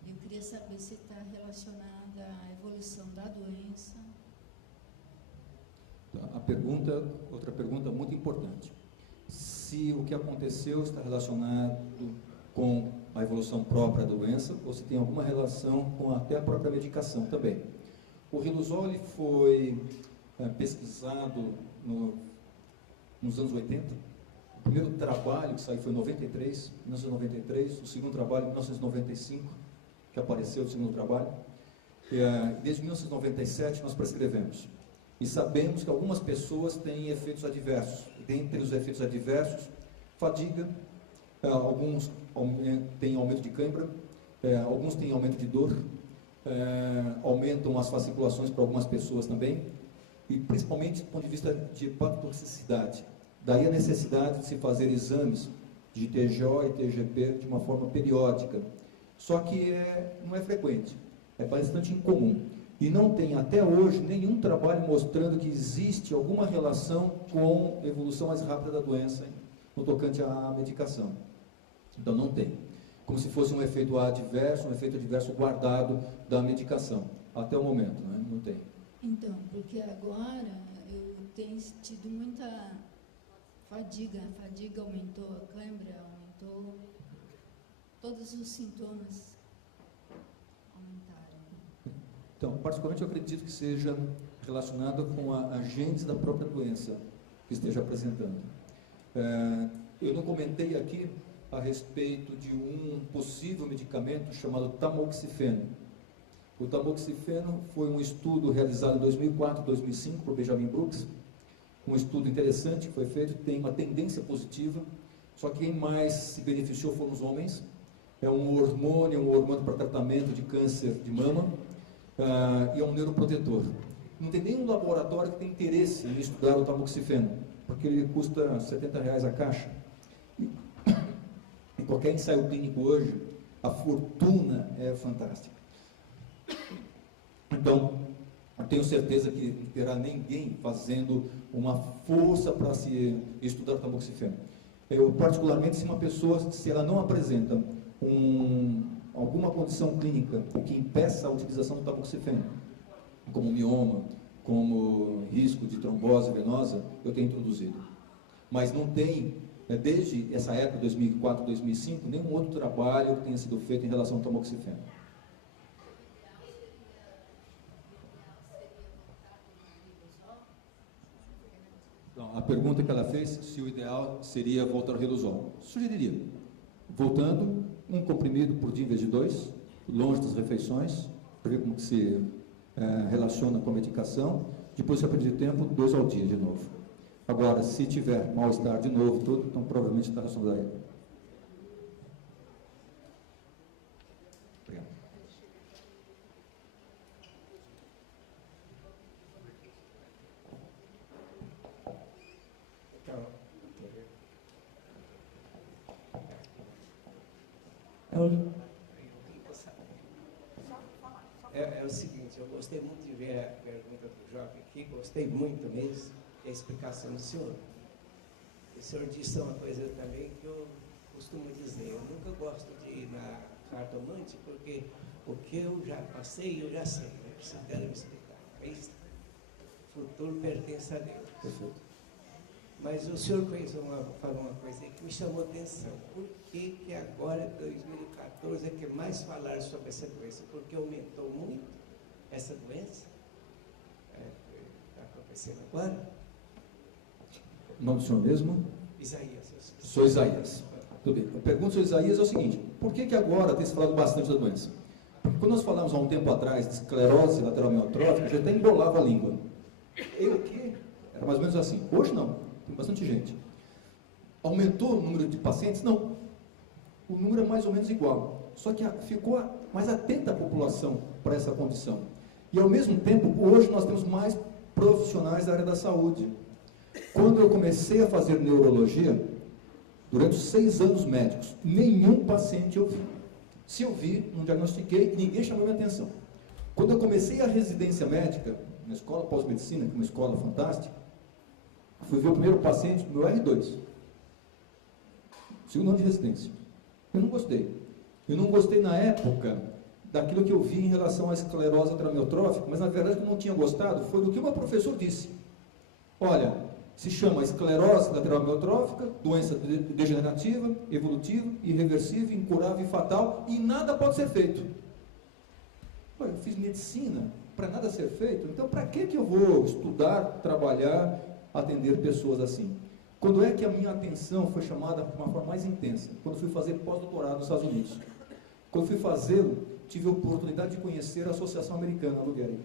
Eu queria saber se está relacionada à evolução da doença. Outra pergunta muito importante. Se o que aconteceu está relacionado com a evolução própria da doença, ou se tem alguma relação com até a própria medicação também. O Riluzol ele foi pesquisado nos anos 80. O primeiro trabalho que saiu foi em 1993, o segundo trabalho em 1995, que apareceu o segundo trabalho. Desde 1997 nós prescrevemos. E sabemos que algumas pessoas têm efeitos adversos. Dentre os efeitos adversos, fadiga, alguns têm aumento de cãibra, alguns têm aumento de dor, aumentam as fasciculações para algumas pessoas também, e principalmente do ponto de vista de hepatotoxicidade. Daí a necessidade de se fazer exames de TGO e TGP de uma forma periódica. Só que não é frequente, é bastante incomum. E não tem até hoje nenhum trabalho mostrando que existe alguma relação com a evolução mais rápida da doença no tocante à medicação. Então não tem. Como se fosse um efeito adverso guardado da medicação. Até o momento, né? Não tem. Então, porque agora eu tenho tido muita fadiga. A fadiga aumentou, a cãibra aumentou. Todos os sintomas aumentaram. Então, particularmente eu acredito que seja relacionado com a genes da própria doença que esteja apresentando. Eu não comentei aqui a respeito de um possível medicamento chamado tamoxifeno. O tamoxifeno foi um estudo realizado em 2004, 2005 por Benjamin Brooks, um estudo interessante que foi feito, tem uma tendência positiva, só que quem mais se beneficiou foram os homens. É um hormônio para tratamento de câncer de mama, e é um neuroprotetor. Não tem nenhum laboratório que tem interesse em estudar o tamoxifeno, porque ele custa R$70 a caixa. E qualquer ensaio clínico hoje, a fortuna é fantástica. Então, eu tenho certeza que não terá ninguém fazendo uma força para se estudar o tamoxifeno. Eu, particularmente, se uma pessoa, se ela não apresenta alguma condição clínica que impeça a utilização do tamoxifeno, como mioma, como risco de trombose venosa, eu tenho introduzido. Mas não tem, desde essa época, 2004, 2005, nenhum outro trabalho que tenha sido feito em relação ao tamoxifeno. Então, a pergunta que ela fez, se o ideal seria voltar ao Riluzol. Sugeriria, voltando, um comprimido por dia em vez de 2, longe das refeições, para ver como que se relaciona com a medicação. Depois, se aprender tempo, 2 ao dia de novo. Agora, se tiver mal-estar de novo, tudo, então provavelmente está relacionado a ele. Obrigado. É o seguinte, eu gostei muito de ver a pergunta do jovem aqui, gostei muito mesmo da explicação do senhor. O senhor disse uma coisa também que eu costumo dizer, eu nunca gosto de ir na cartomante, porque o que eu já passei, eu já sei, não preciso dela me explicar. O futuro pertence a Deus. Perfeito. Mas o senhor falou uma coisa aí que me chamou a atenção. Por que agora, 2014, é que mais falaram sobre essa doença? Porque aumentou muito essa doença? Está acontecendo agora? O nome do senhor mesmo? Isaías. Sou Isaías. Tudo bem. A pergunta do Isaías é o seguinte: por que agora tem se falado bastante da doença? Porque quando nós falamos há um tempo atrás de esclerose lateral amiotrófica, já até embolava a língua. E o quê? Era mais ou menos assim. Hoje não. Tem bastante gente. Aumentou o número de pacientes? Não. O número é mais ou menos igual. Só que ficou mais atenta a população para essa condição. E, ao mesmo tempo, hoje nós temos mais profissionais da área da saúde. Quando eu comecei a fazer neurologia, durante os 6 anos médicos, nenhum paciente eu vi. Se eu vi, não diagnostiquei, ninguém chamou minha atenção. Quando eu comecei a residência médica, na escola pós-medicina, que é uma escola fantástica, fui ver o primeiro paciente no meu R2, segundo ano de residência. Eu não gostei. Eu não gostei na época daquilo que eu vi em relação à esclerose lateral amiotrófica, mas na verdade o que eu não tinha gostado foi do que o meu professor disse. Olha, se chama esclerose lateral amiotrófica, doença degenerativa, evolutiva, irreversível, incurável e fatal, e nada pode ser feito. Olha, eu fiz medicina para nada ser feito, então para que eu vou estudar, trabalhar, atender pessoas assim? Quando é que a minha atenção foi chamada de uma forma mais intensa? Quando fui fazer pós-doutorado nos Estados Unidos. Quando fui fazê-lo, tive a oportunidade de conhecer a Associação Americana, a Lou Gehrig.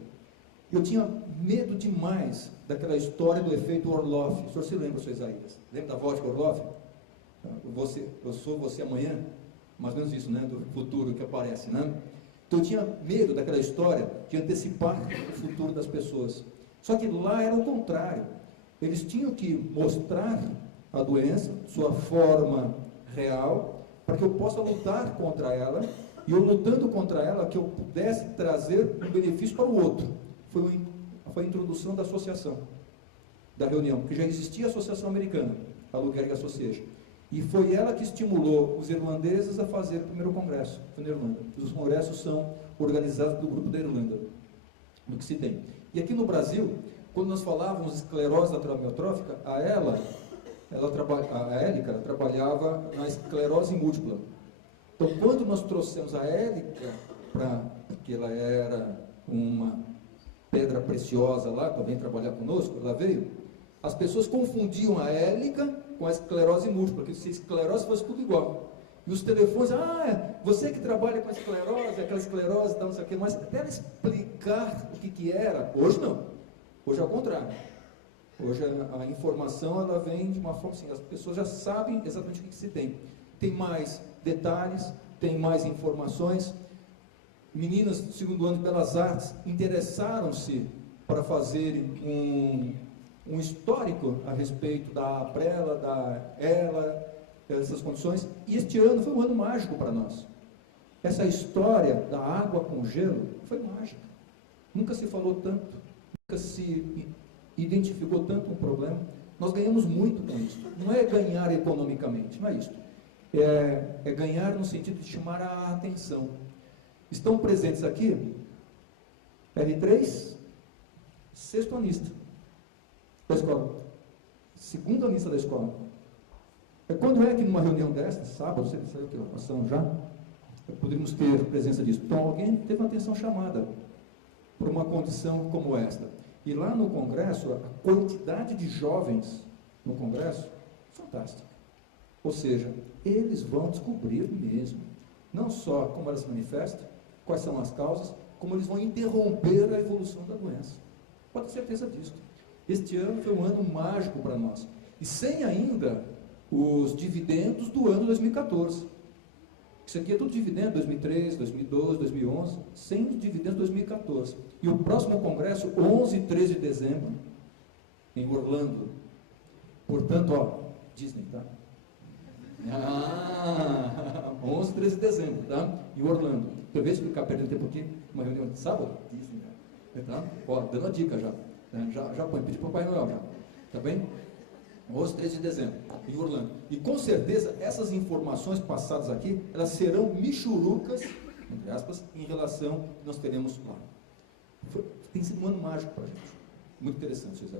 Eu tinha medo demais daquela história do efeito Orloff. O senhor se lembra, senhor Isaías? Lembra da vodka Orloff? Eu sou você amanhã? Mais ou menos isso, né? Do futuro que aparece, né? Então eu tinha medo daquela história de antecipar o futuro das pessoas. Só que lá era o contrário. Eles tinham que mostrar a doença, sua forma real, para que eu possa lutar contra ela, e eu lutando contra ela, que eu pudesse trazer um benefício para o outro. Foi a introdução da associação, da reunião, porque já existia a Associação Americana, a Lou Gehrig Association, e foi ela que estimulou os irlandeses a fazer o primeiro congresso, na Irlanda. Os congressos são organizados pelo grupo da Irlanda, do que se tem. E aqui no Brasil, quando nós falávamos de esclerose lateral amiotrófica, a Élica trabalhava na esclerose múltipla. Então, quando nós trouxemos a Élica, porque ela era uma pedra preciosa lá, para vir trabalhar conosco, ela veio, as pessoas confundiam a Élica com a esclerose múltipla, que se a esclerose fosse tudo igual. E os telefones, você que trabalha com a esclerose, aquela esclerose, não sei o quê, mas até ela explicar o que era, hoje não. Hoje é ao contrário. Hoje a informação, ela vem de uma forma assim, as pessoas já sabem exatamente o que se tem. Tem mais detalhes, tem mais informações. Meninas do segundo ano de Belas Artes interessaram-se para fazerem um histórico a respeito da Brela, da Ela, essas condições, e este ano foi um ano mágico para nós. Essa história da água com gelo foi mágica. Nunca se falou tanto, nunca se identificou tanto um problema. Nós ganhamos muito com isso. Não é ganhar economicamente, não é isso. É ganhar no sentido de chamar a atenção. Estão presentes aqui R3, sexto anista da escola, segundo anista da escola. Quando é que numa reunião dessa, sábado, você sabe que passamos já, poderíamos ter presença disso. Então alguém teve uma atenção chamada por uma condição como esta. E lá no congresso, a quantidade de jovens no congresso, fantástica. Ou seja, eles vão descobrir mesmo, não só como ela se manifesta, quais são as causas, como eles vão interromper a evolução da doença. Pode ter certeza disso. Este ano foi um ano mágico para nós. E sem ainda os dividendos do ano 2014. Isso aqui é tudo dividendo, 2013, 2012, 2011, sem os dividendos de 2014. E o próximo congresso, 11 e 13 de dezembro, em Orlando. Portanto, Disney, tá? 11 e 13 de dezembro, tá? Em Orlando. Talvez ficar perdendo tempo aqui, uma reunião de sábado, Disney, tá? Dando a dica já. Já põe, pedi para o Papai Noel já. Tá bem? 11 e 13 de dezembro, em Orlando. E com certeza, essas informações passadas aqui, elas serão michurucas, entre aspas, em relação ao que nós teremos lá. Tem sido um ano mágico para a gente. Muito interessante, José.